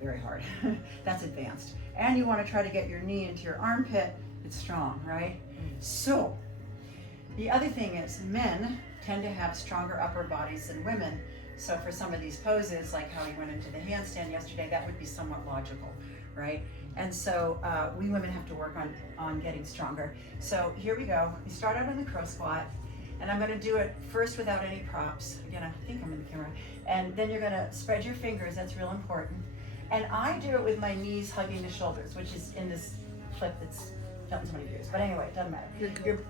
very hard. That's advanced. And you want to try to get your knee into your armpit. It's strong, right? So, the other thing is men tend to have stronger upper bodies than women. So for some of these poses, like how he went into the handstand yesterday, that would be somewhat logical, right? And so we women have to work on getting stronger. So here we go. We start out in the crow squat, and I'm gonna do it first without any props. Again, I think I'm in the camera. And then you're gonna spread your fingers, that's real important. And I do it with my knees hugging the shoulders, which is in this clip that's gotten so many views. But anyway, it doesn't matter.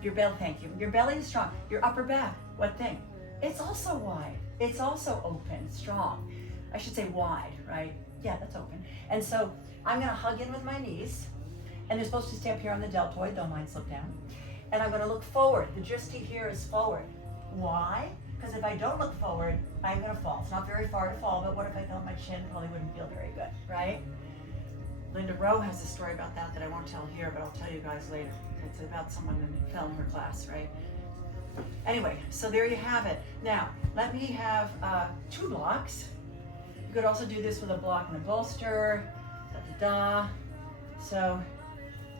Your belly, thank you. Your belly is strong. Your upper back, what thing? It's also wide. It's also open, strong. I should say wide, right? Yeah, that's open. And so I'm gonna hug in with my knees, and they're supposed to stay up here on the deltoid, though mine slipped down. And I'm gonna look forward. The drishti here is forward. Why? Because if I don't look forward, I'm gonna fall. It's not very far to fall, but what if I felt my chin? Probably wouldn't feel very good, right? Linda Rowe has a story about that I won't tell here, but I'll tell you guys later. It's about someone who fell in her class, right? Anyway, so there you have it. Now, let me have 2 blocks. You could also do this with a block and a bolster, da-da-da. So,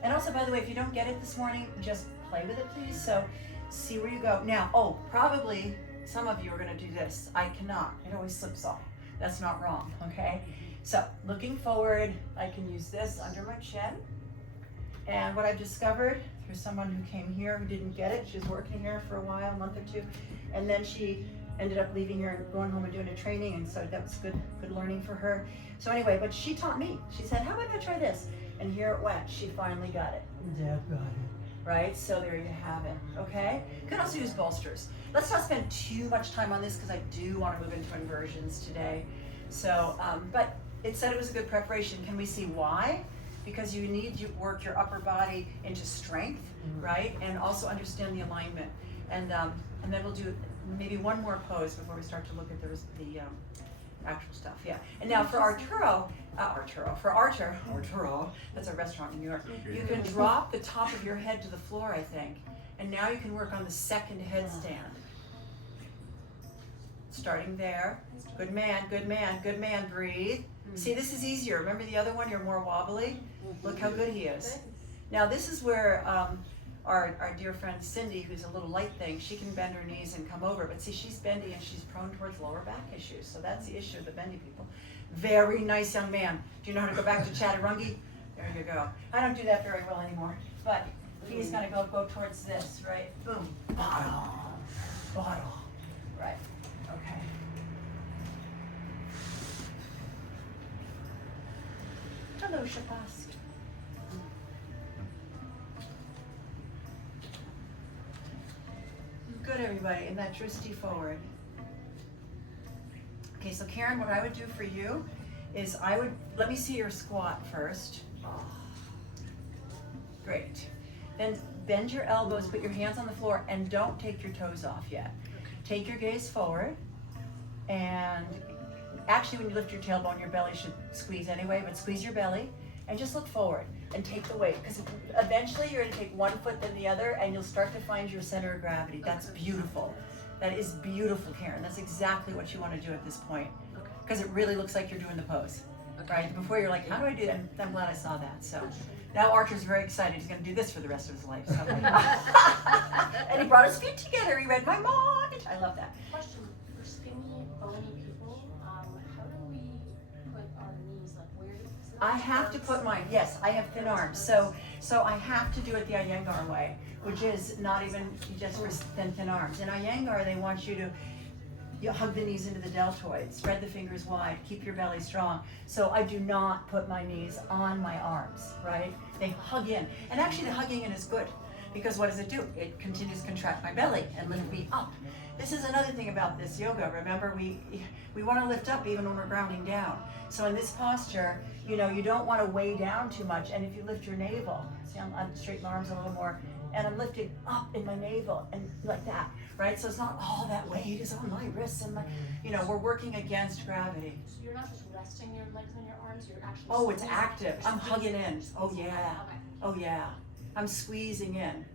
and also, by the way, if you don't get it this morning, just play with it, please. So, see where you go. Now, probably some of you are gonna do this. I cannot, it always slips off. That's not wrong, okay? So, looking forward, I can use this under my chin. And what I've discovered through someone who came here who didn't get it, she was working here for a while, a month or 2, and then she ended up leaving here and going home and doing a training, and so that was good learning for her. So anyway, but she taught me. She said, how about I try this? And here it went. She finally got it. Deb got it. Right? So there you have it. Okay? You can also use bolsters. Let's not spend too much time on this because I do want to move into inversions today. So, but it said it was a good preparation. Can we see why? Because you need to work your upper body into strength, right? And also understand the alignment. And then we'll do maybe one more pose before we start to look at the actual stuff, yeah. And now for Arturo, that's a restaurant in New York, you can drop the top of your head to the floor, I think. And now you can work on the second headstand. Starting there. Good man, good man, good man, breathe. See, this is easier. Remember the other one, you're more wobbly? Look how good he is. Now this is where our dear friend Cindy, who's a little light thing, she can bend her knees and come over. But see, she's bendy and she's prone towards lower back issues. So that's the issue of the bendy people. Very nice young man. Do you know how to go back to chaturungi? There you go. I don't do that very well anymore. But he's gonna go towards this, right? Boom. Bottle. Bottle. Right. Okay. Hello, Shapas. Good, everybody, and that drishti forward. Okay, so Karen, what I would do for you is let me see your squat first. Great. Then bend your elbows, put your hands on the floor, and don't take your toes off yet. Take your gaze forward, and actually when you lift your tailbone, your belly should squeeze anyway, but squeeze your belly, and just look forward and take the weight, because eventually you're gonna take one foot then the other, and you'll start to find your center of gravity. That's beautiful. That is beautiful, Karen. That's exactly what you want to do at this point, because it really looks like you're doing the pose, right? Before you're like, how do I do that? I'm glad I saw that. So now Archer's very excited. He's going to do this for the rest of his life. So. And he brought his feet together. He read my mind. I love that. Question for skinny, bony people. How do we put our knees, like where do I have to put mine. Yes, I have thin arms, so I have to do it the Iyengar way, which is not even just for thin arms. In Iyengar, they want you to hug the knees into the deltoid, spread the fingers wide, keep your belly strong. So I do not put my knees on my arms, right? They hug in, and actually the hugging in is good, because what does it do? It continues to contract my belly and lift me up. This is another thing about this yoga. Remember, we want to lift up even when we're grounding down. So in this posture, you know, you don't want to weigh down too much. And if you lift your navel, see, I'm straightening my arms a little more, and I'm lifting up in my navel and like that, right? So it's not all that weight is on my wrists and my, you know, we're working against gravity. So you're not just resting your legs on your arms, you're actually Oh, it's squeezing. active. I'm hugging in. Oh yeah. Okay. Oh yeah. I'm squeezing in.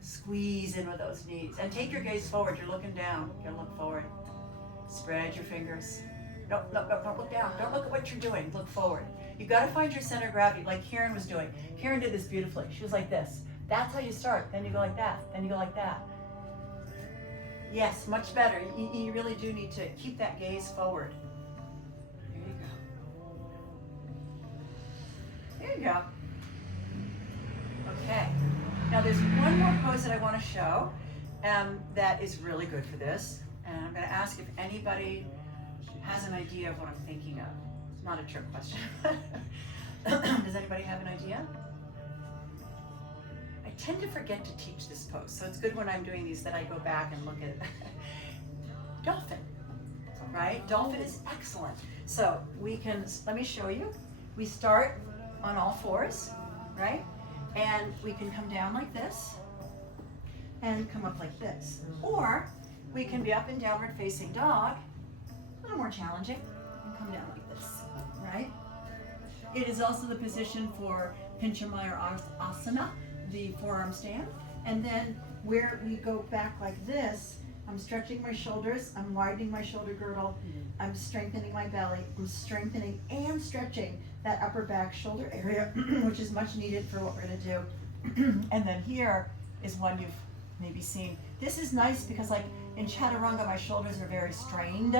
Squeeze in with those knees. And take your gaze forward. You're looking down. You're gonna look forward. Spread your fingers. No, don't look down. Don't look at what you're doing. Look forward. You've got to find your center of gravity, like Karen was doing. Karen did this beautifully. She was like this. That's how you start. Then you go like that. Then you go like that. Yes, much better. You really do need to keep that gaze forward. There you go. There you go. Okay. Now there's one more pose that I want to show that is really good for this. And I'm going to ask if anybody has an idea of what I'm thinking of. It's not a trick question. Does anybody have an idea? I tend to forget to teach this pose, so it's good when I'm doing these that I go back and look at it. Dolphin, right? Dolphin is excellent. So we can, let me show you. We start on all fours, right? And we can come down like this and come up like this. Or we can be up and downward facing dog, a little more challenging, and come down like this, right? It is also the position for Pinchamaya Asana, the forearm stand. And then where we go back like this, I'm stretching my shoulders, I'm widening my shoulder girdle, I'm strengthening my belly, I'm strengthening and stretching that upper back shoulder area, which is much needed for what we're gonna do. And then here is one you've maybe seen. This is nice because like in Chaturanga, my shoulders are very strained,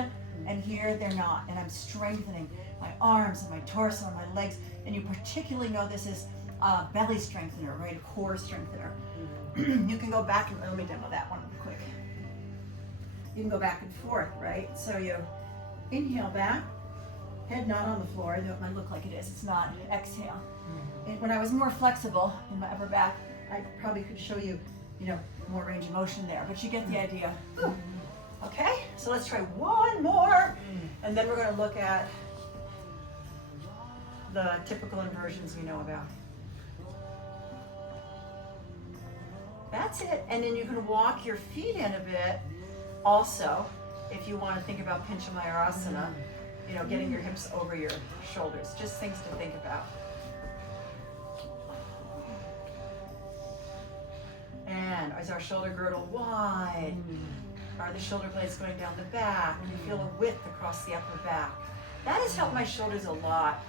and here they're not. And I'm strengthening my arms and my torso and my legs. And you particularly know this is a belly strengthener, right? A core strengthener. You can go back and, let me demo that one quick. You can go back and forth, right? So you inhale back, head not on the floor, though it might look like it is, it's not. Exhale. And when I was more flexible in my upper back, I probably could show you, you know, more range of motion there, but you get the idea. Okay, so let's try one more, and then we're going to look at the typical inversions we know about. That's it, and then you can walk your feet in a bit also, if you want to think about Pinchamaya Asana, you know, getting your hips over your shoulders, just things to think about. And is our shoulder girdle wide? Are the shoulder blades going down the back? Do you feel a width across the upper back? That has helped my shoulders a lot.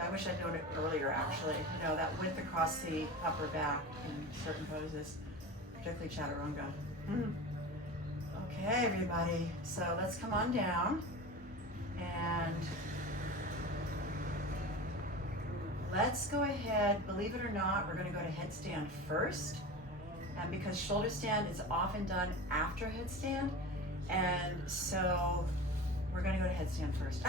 I wish I'd known it earlier, actually. You know, that width across the upper back in certain poses, particularly Chaturanga. Okay, everybody. So let's come on down. And let's go ahead, believe it or not, we're going to go to headstand first. And because shoulder stand is often done after headstand, and so we're going to go to headstand first.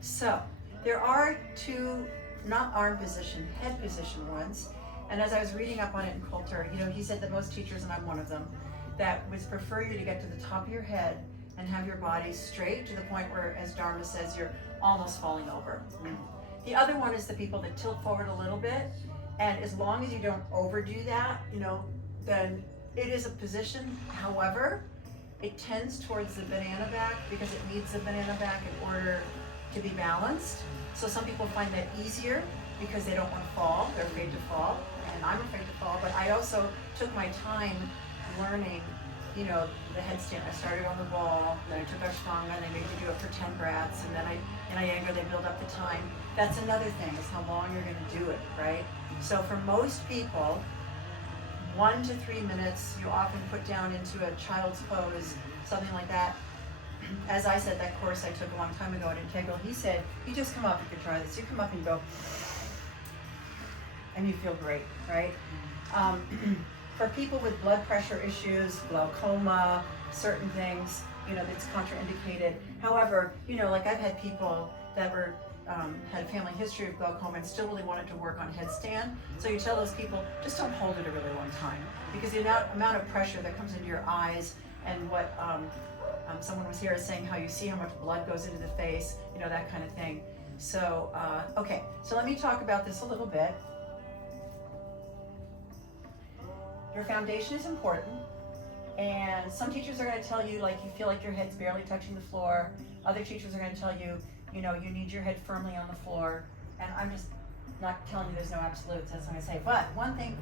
So there are two, not arm position, head position ones. And as I was reading up on it in Coulter, you know, he said that most teachers, and I'm one of them, that would prefer you to get to the top of your head and have your body straight to the point where, as Dharma says, you're almost falling over. The other one is the people that tilt forward a little bit, and as long as you don't overdo that, you know, then it is a position. However, it tends towards the banana back because it needs the banana back in order to be balanced. So some people find that easier because they don't want to fall, they're afraid to fall, and I'm afraid to fall, but I also took my time learning, you know, the headstand. I started on the wall, then I took Ashtanga and they made me do it for 10 breaths, and then in Iyengar they build up the time. That's another thing, is how long you're gonna do it, right? So for most people, 1 to 3 minutes, you often put down into a child's pose, something like that. As I said, that course I took a long time ago at Integral, he said, you just come up, you can try this, you come up and you go, and you feel great, right? For people with blood pressure issues, glaucoma, certain things, you know, it's contraindicated. However, you know, like I've had people that were, had a family history of glaucoma and still really wanted to work on headstand. So you tell those people, just don't hold it a really long time, because the amount of pressure that comes into your eyes, and what someone was here saying, how you see how much blood goes into the face, you know, that kind of thing. So, okay, so let me talk about this a little bit. Your foundation is important, and some teachers are going to tell you, like, you feel like your head's barely touching the floor. Other teachers are going to tell you, you know, you need your head firmly on the floor. And I'm just not telling you there's no absolutes, that's what I'm going to say. But one thing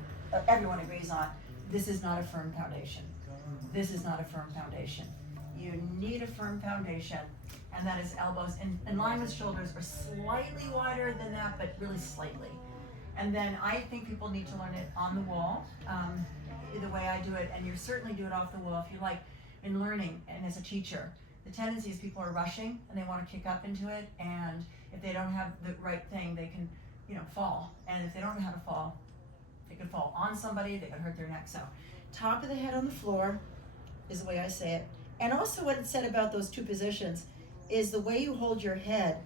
everyone agrees on, this is not a firm foundation. This is not a firm foundation. You need a firm foundation, and that is elbows in line with shoulders, or slightly wider than that, but really slightly. And then I think people need to learn it on the wall, the way I do it, and you certainly do it off the wall if you like. In learning and as a teacher, the tendency is people are rushing and they want to kick up into it, and if they don't have the right thing, they can, you know, fall. And if they don't know how to fall, they could fall on somebody, they could hurt their neck. So top of the head on the floor is the way I say it. And also what it said about those two positions is the way you hold your head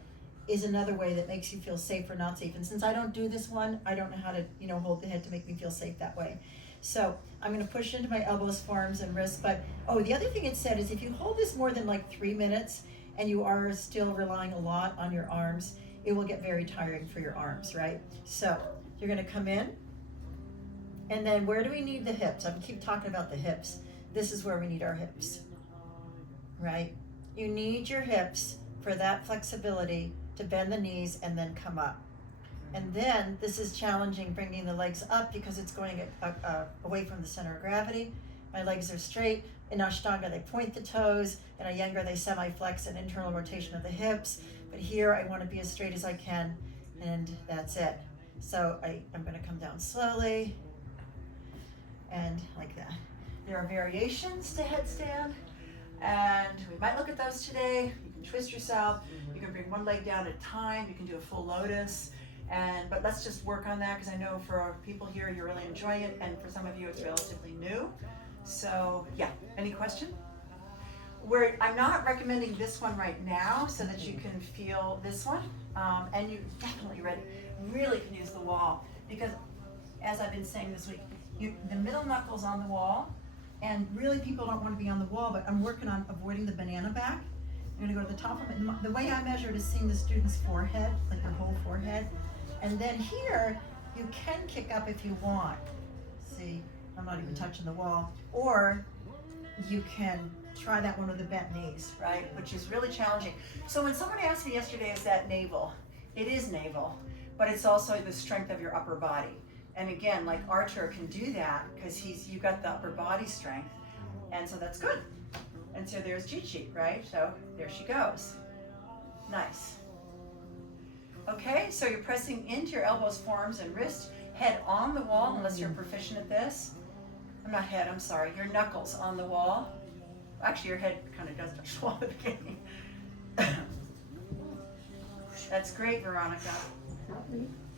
is another way that makes you feel safe or not safe. And since I don't do this one, I don't know how to, you know, hold the head to make me feel safe that way. So I'm going to push into my elbows, forearms, and wrists. But, oh, the other thing it said is if you hold this more than like 3 minutes and you are still relying a lot on your arms, it will get very tiring for your arms, right? So you're going to come in, and then where do we need the hips? I keep talking about the hips. This is where we need our hips, right? You need your hips for that flexibility to bend the knees and then come up. And then this is challenging, bringing the legs up because it's going away from the center of gravity. My legs are straight. In Ashtanga, they point the toes. In Iyengar, they semi-flex, an internal rotation of the hips. But here, I want to be as straight as I can, and that's it. So I'm going to come down slowly, and like that. There are variations to headstand, and we might look at those today. You can twist yourself. You can bring one leg down at a time. You can do a full lotus. But let's just work on that, because I know for our people here, you're really enjoying it, and for some of you, it's relatively new. So yeah, any question? I'm not recommending this one right now, so that you can feel this one, and you definitely really can use the wall, because as I've been saying this week, the middle knuckles on the wall, and really people don't want to be on the wall, but I'm working on avoiding the banana back. I'm going to go to the top of it. The way I measure it is seeing the student's forehead, like their whole forehead. And then here, you can kick up if you want. See, I'm not even touching the wall. Or you can try that one with the bent knees, right? Which is really challenging. So when someone asked me yesterday, is that navel? It is navel, but it's also the strength of your upper body. And again, like Archer can do that because you've got the upper body strength. And so that's good. And so there's Chi-Chi, right? So there she goes. Nice. Okay, so you're pressing into your elbows, forearms, and wrists, head on the wall, unless you're proficient at this. Not head, I'm sorry, your knuckles on the wall. Actually, your head kind of does touch the wall at the beginning. That's great, Veronica.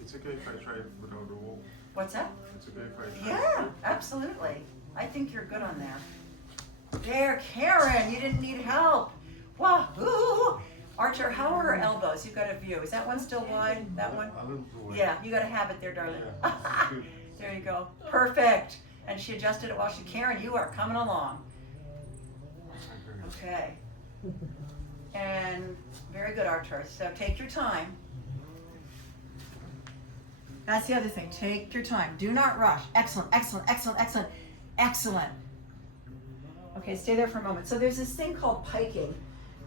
It's okay if I try it without the wall. What's that? It's okay if I try Yeah, absolutely. I think you're good on there. There, Karen, you didn't need help. Wahoo! Archer, how are her elbows? You've got a view. Is that one still wide? That one? A little wide. Yeah, you got to have it there, darling. Yeah, good. There you go. Perfect. And she adjusted it while she, Karen, you are coming along. Okay. And very good, Archer. So take your time. That's the other thing. Take your time. Do not rush. Excellent, excellent, excellent, excellent, excellent. Okay, stay there for a moment. So there's this thing called piking,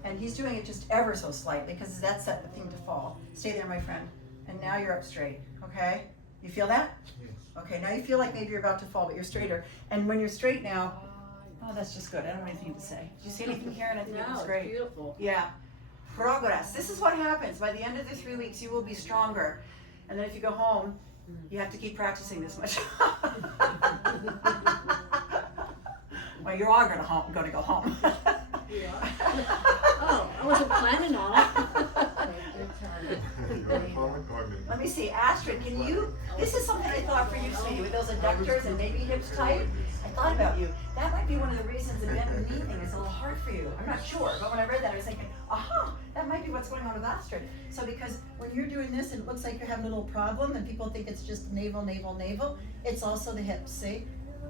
and he's doing it just ever so slightly because that's the thing to fall. Stay there, my friend. And now you're up straight, okay? You feel that? Yes. Okay, now you feel like maybe you're about to fall, but you're straighter. And when you're straight now, oh, that's just good. I don't have anything to say. Do you see anything, Karen? I think it was great. Beautiful. Yeah. Progress. This is what happens. By the end of the 3 weeks, you will be stronger. And then if you go home, you have to keep practicing this much. Well, you are going to go home. Oh, I wasn't planning on it. Let me see, Astrid, can you, this is something I thought for you, sweetie, with those adductors and maybe hips tight. I thought about you. That might be one of the reasons the bend knee thing is a little hard for you. I'm not sure, but when I read that, I was thinking, aha, that might be what's going on with Astrid. So because when you're doing this and it looks like you're having a little problem and people think it's just navel, navel, navel, it's also the hips, see?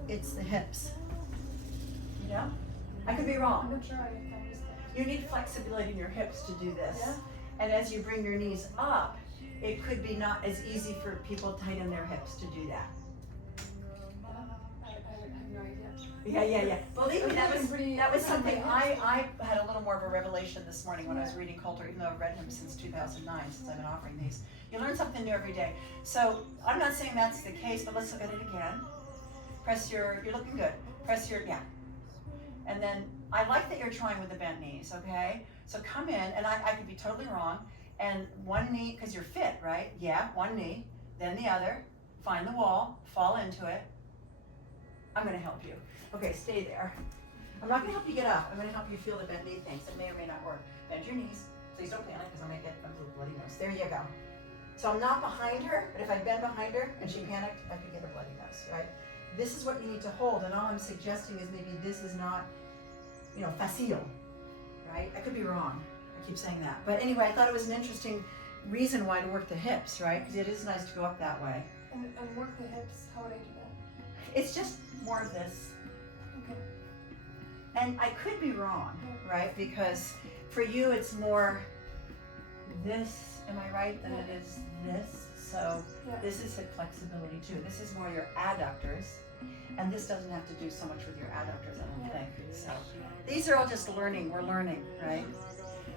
It's the hips. Yeah? I could be I'm wrong. not sure if that was that. You need flexibility in your hips to do this. Yeah. And as you bring your knees up, it could be not as easy for people to tighten their hips to do that. I have no idea. Yeah. Believe me, that was something Okay. I had a little more of a revelation this morning when I was reading Coulter, even though I've read him since 2009, since I've been offering these. You learn something new every day. So I'm not saying that's the case, but let's look at it again. You're looking good. Yeah. And then I like that you're trying with the bent knees, okay? So come in, and I could be totally wrong, and one knee, because you're fit, right? Yeah, one knee, then the other, find the wall, fall into it. I'm gonna help you. Okay, stay there. I'm not gonna help you get up, I'm gonna help you feel the bent knee things. It may or may not work. Bend your knees, please don't panic, because I'm gonna get a little bloody nose. There you go. So I'm not behind her, but if I bend behind her and she panicked, I could get a bloody nose, right? This is what you need to hold, and all I'm suggesting is maybe this is not, facile, right? I could be wrong. I keep saying that. But anyway, I thought it was an interesting reason why to work the hips, right? Because it is nice to go up that way. And work the hips, how would I do that? It's just more of this. Okay. And I could be wrong, right? Because for you, it's more this, am I right, than it is this? So Yeah. this is hip flexibility too. This is more your adductors. And this doesn't have to do so much with your adductors, I don't think. So these are all just learning. We're learning, right?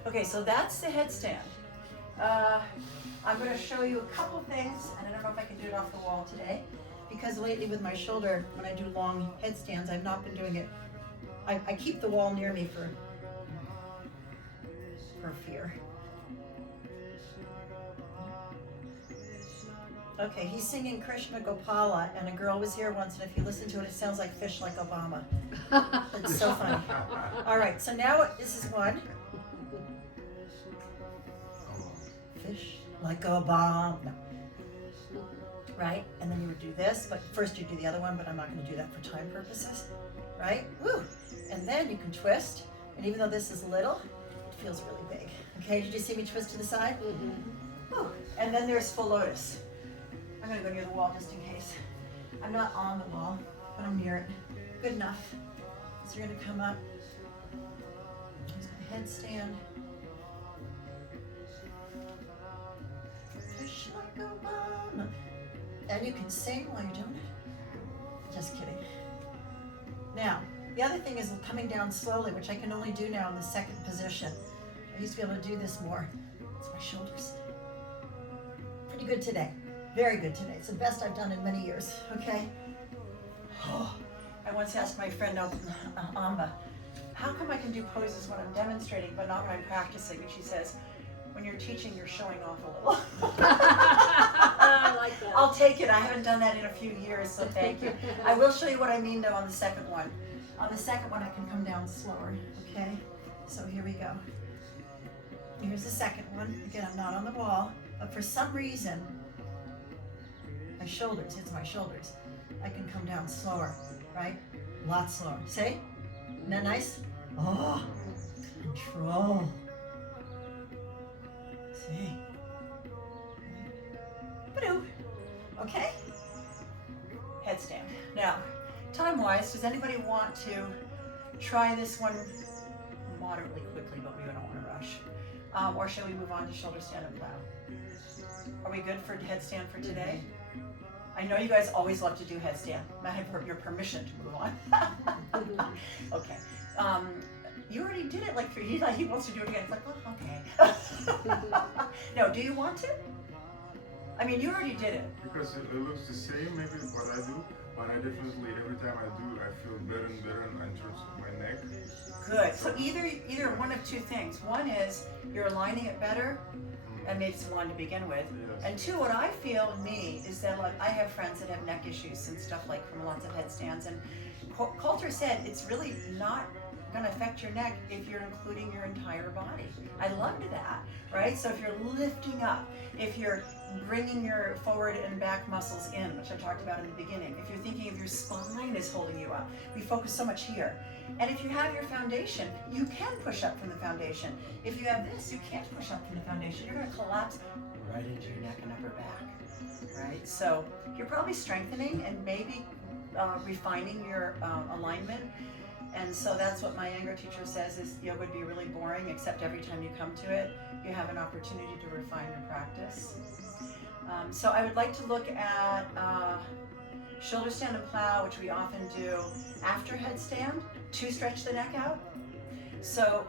Okay, so that's the headstand. I'm going to show you a couple things, and I don't know if I can do it off the wall today, because lately with my shoulder, when I do long headstands, I've not been doing it. I keep the wall near me for fear. Okay, he's singing Krishna Gopala, and a girl was here once, and if you listen to it, it sounds like Fish Like Obama. It's so funny. All right, so now this is one. Fish like Obama. No. Right, and then you would do this, but first you do the other one, but I'm not going to do that for time purposes. Right, woo, and then you can twist, and even though this is little, it feels really big. Okay, did you see me twist to the side? Mm-hmm. Woo. And then there's full lotus. I'm gonna go near the wall just in case. I'm not on the wall, but I'm near it. Good enough. So you're gonna come up. Here's my headstand. Fish like Obama. And you can sing while you're doing it. Just kidding. Now, the other thing is coming down slowly, which I can only do now in the second position. I used to be able to do this more. It's my shoulders. Pretty good today. Very good today. It's the best I've done in many years, okay? Oh, I once asked my friend Amba, how come I can do poses when I'm demonstrating but not when I'm practicing? And she says, when you're teaching, you're showing off a little. I like that. I'll take it. I haven't done that in a few years, so thank you. I will show you what I mean though on the second one. On the second one, I can come down slower, okay? So here we go. Here's the second one. Again, I'm not on the wall, but for some reason, my shoulders, it's my shoulders. I can come down slower, right? A lot slower. See? Isn't that nice? Oh, control. See? Ba-doo. Okay? Headstand. Now, time-wise, does anybody want to try this one moderately quickly, but we don't want to rush? Or shall we move on to shoulder stand and plow? Are we good for headstand for today? I know you guys always love to do headstand. I have your permission to move on. Okay. You already did it like 3D, like he wants to do it again. It's like, oh, okay. No, do you want to? I mean, you already did it. Because it looks the same, maybe what I do, but I definitely every time I do, I feel better and better in terms of my neck. Good. So either one of two things. One is you're aligning it better, and maybe it's one to begin with. Yes. And two, what I feel, me, is that like I have friends that have neck issues and stuff like from lots of headstands. And Coulter said it's really not going to affect your neck if you're including your entire body. I loved that, right? So if you're lifting up, if you're bringing your forward and back muscles in, which I talked about in the beginning, if you're thinking of your spine is holding you up, we focus so much here. And if you have your foundation, you can push up from the foundation. If you have this, you can't push up from the foundation. You're going to collapse right into your neck and upper back, right? So you're probably strengthening and maybe refining your alignment. And so that's what my Angra teacher says is yoga would be really boring, except every time you come to it, you have an opportunity to refine your practice. So I would like to look at shoulder stand and plow, which we often do after headstand to stretch the neck out. So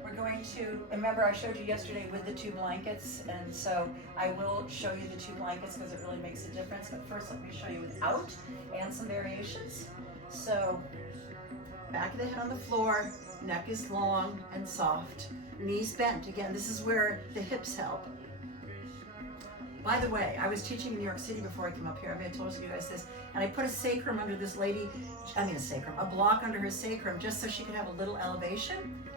we're going to, remember I showed you yesterday with the 2 blankets, and so I will show you the 2 blankets because it really makes a difference. But first let me show you without and some variations. So back of the head on the floor, neck is long and soft, knees bent. Again, this is where the hips help. By the way, I was teaching in New York City before I came up here. I may have told you guys this. And I put a sacrum under this lady, a block under her sacrum just so she could have a little elevation.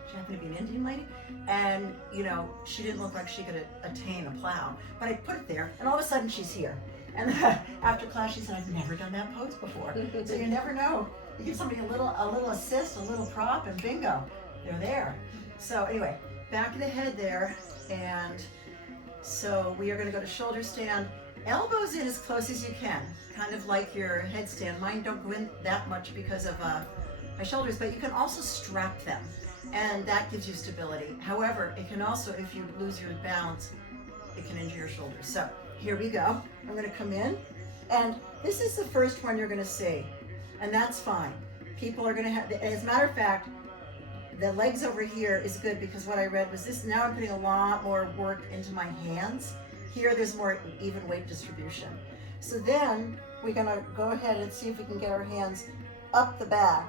She happened to be an Indian lady. And, you know, she didn't look like she could attain a plow. But I put it there, and all of a sudden she's here. And after class, she said, I've never done that pose before. So you never know. You give somebody a little assist, a little prop, and bingo, they're there. So anyway, back of the head there, and so we are going to go to shoulder stand. Elbows in as close as you can, kind of like your headstand. Mine don't go in that much because of my shoulders, but you can also strap them, and that gives you stability. However, it can also, if you lose your balance, it can injure your shoulders. So here we go. I'm going to come in, and this is the first one you're going to see, and that's fine. People are going to have, as a matter of fact, the legs over here is good because what I read was this. Now I'm putting a lot more work into my hands. Here there's more even weight distribution. So then we're gonna go ahead and see if we can get our hands up the back.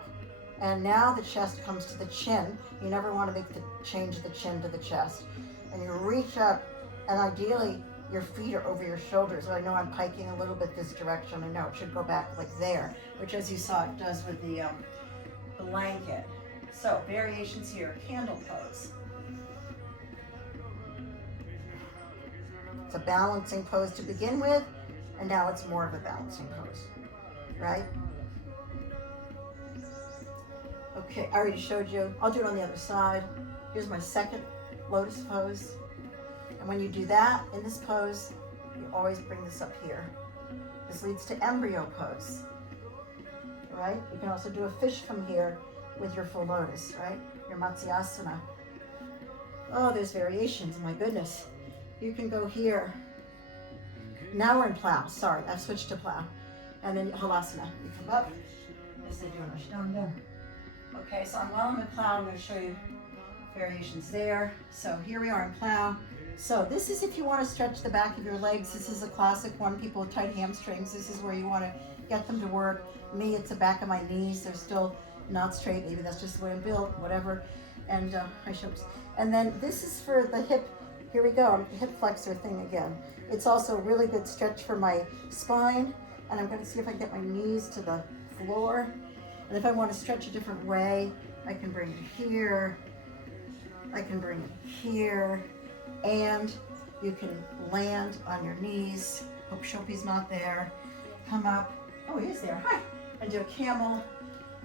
And now the chest comes to the chin. You never want to make the change the chin to the chest. And you reach up, and ideally your feet are over your shoulders. So I know I'm piking a little bit this direction. I know it should go back like there, which as you saw it does with the blanket. So variations here, candle pose. It's a balancing pose to begin with, and now it's more of a balancing pose, right? Okay, I already showed you. I'll do it on the other side. Here's my second lotus pose. And when you do that in this pose, you always bring this up here. This leads to embryo pose, right? You can also do a fish from here with your full lotus, right? Your Matsyasana. Oh, there's variations, my goodness. You can go here. Now we're in plow, sorry, I've switched to plow. And then halasana, you come up, as they do in Ashtanga. Okay, so while I'm in plow, I'm gonna show you variations there. So here we are in plow. So this is if you wanna stretch the back of your legs. This is a classic one, people with tight hamstrings. This is where you wanna get them to work. Me, it's the back of my knees. They're still not straight, maybe that's just the way I'm built, whatever. And and then this is for the hip. Here we go, hip flexor thing again. It's also a really good stretch for my spine. And I'm gonna see if I can get my knees to the floor. And if I wanna stretch a different way, I can bring it here. I can bring it here. And you can land on your knees. Hope Shopi's not there. Come up, oh, he is there, hi. And do a camel.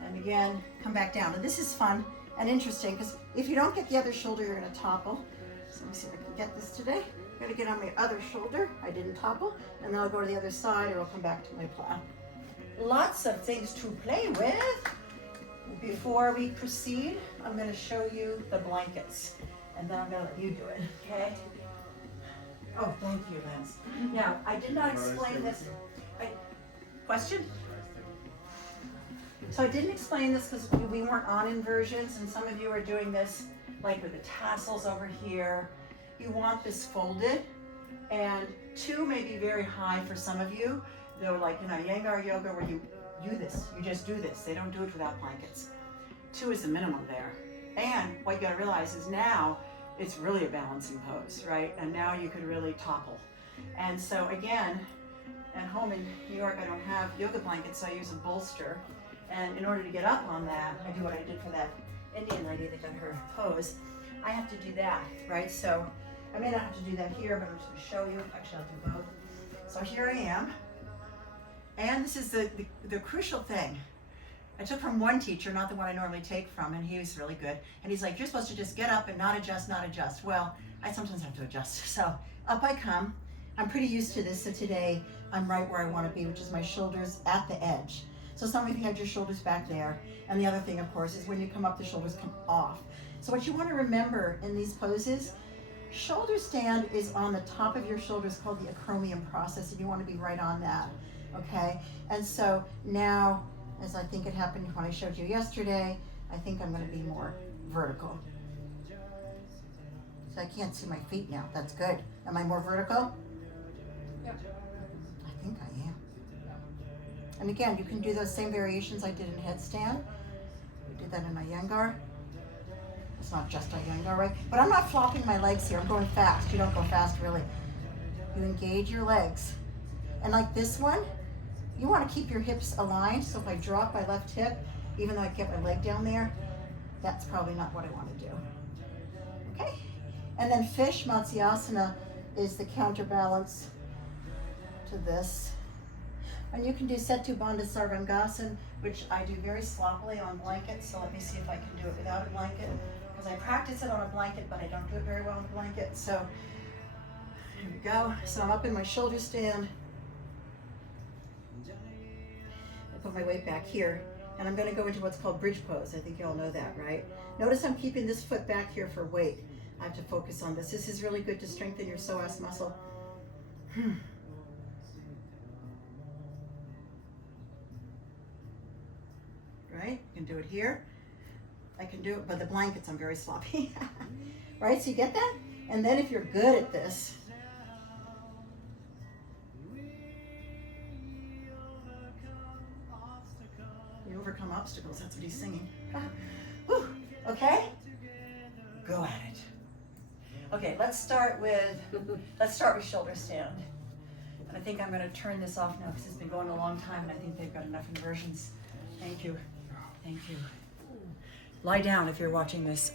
And again, come back down. And this is fun and interesting because if you don't get the other shoulder, you're gonna topple. So let me see if I can get this today. I'm gonna get on my other shoulder. I didn't topple. And then I'll go to the other side or I'll come back to my plow. Lots of things to play with. Before we proceed, I'm gonna show you the blankets. And then I'm gonna let you do it, okay? Oh, thank you, Lance. Now, I did not explain this. Question? So I didn't explain this because we weren't on inversions, and some of you are doing this like with the tassels over here. You want this folded, and 2 may be very high for some of you. They're like, Iyengar yoga where you do this. You just do this. They don't do it without blankets. 2 is the minimum there. And what you gotta realize is now it's really a balancing pose, right? And now you could really topple. And so again, at home in New York, I don't have yoga blankets, so I use a bolster. And in order to get up on that, I do what I did for that Indian lady that got her pose. I have to do that, right? So I may not have to do that here, but I'm just gonna show you. Actually, I'll do both. So here I am. And this is the crucial thing. I took from one teacher, not the one I normally take from, and he was really good. And he's like, you're supposed to just get up and not adjust, not adjust. Well, I sometimes have to adjust. So up I come. I'm pretty used to this, so today I'm right where I want to be, which is my shoulders at the edge. So some of you had your shoulders back there. And the other thing, of course, is when you come up, the shoulders come off. So what you want to remember in these poses, shoulder stand is on the top of your shoulders, called the acromion process, and you want to be right on that, okay? And so now, as I think it happened when I showed you yesterday, I think I'm going to be more vertical. So I can't see my feet now. That's good. Am I more vertical? Yep. I think I am. And again, you can do those same variations I did in headstand. We did that in Iyengar. It's not just Iyengar, right? But I'm not flopping my legs here. I'm going fast. You don't go fast, really. You engage your legs. And like this one, you want to keep your hips aligned. So if I drop my left hip, even though I kept my leg down there, that's probably not what I want to do. Okay? And then fish Matsyasana is the counterbalance to this. And you can do Setu Bandha Sarvangasana, which I do very sloppily on blankets. So let me see if I can do it without a blanket. Because I practice it on a blanket, but I don't do it very well on a blanket. So here we go. So I'm up in my shoulder stand. I put my weight back here. And I'm going to go into what's called bridge pose. I think you all know that, right? Notice I'm keeping this foot back here for weight. I have to focus on this. This is really good to strengthen your psoas muscle. Right? You can do it here. I can do it, but the blankets, I'm very sloppy. Right? So you get that? And then if you're good at this, you overcome obstacles. That's what he's singing. Whew. Okay? Go at it. Okay, let's start with shoulder stand. And I think I'm going to turn this off now because it's been going a long time and I think they've got enough inversions. Thank you. Thank you. Lie down if you're watching this.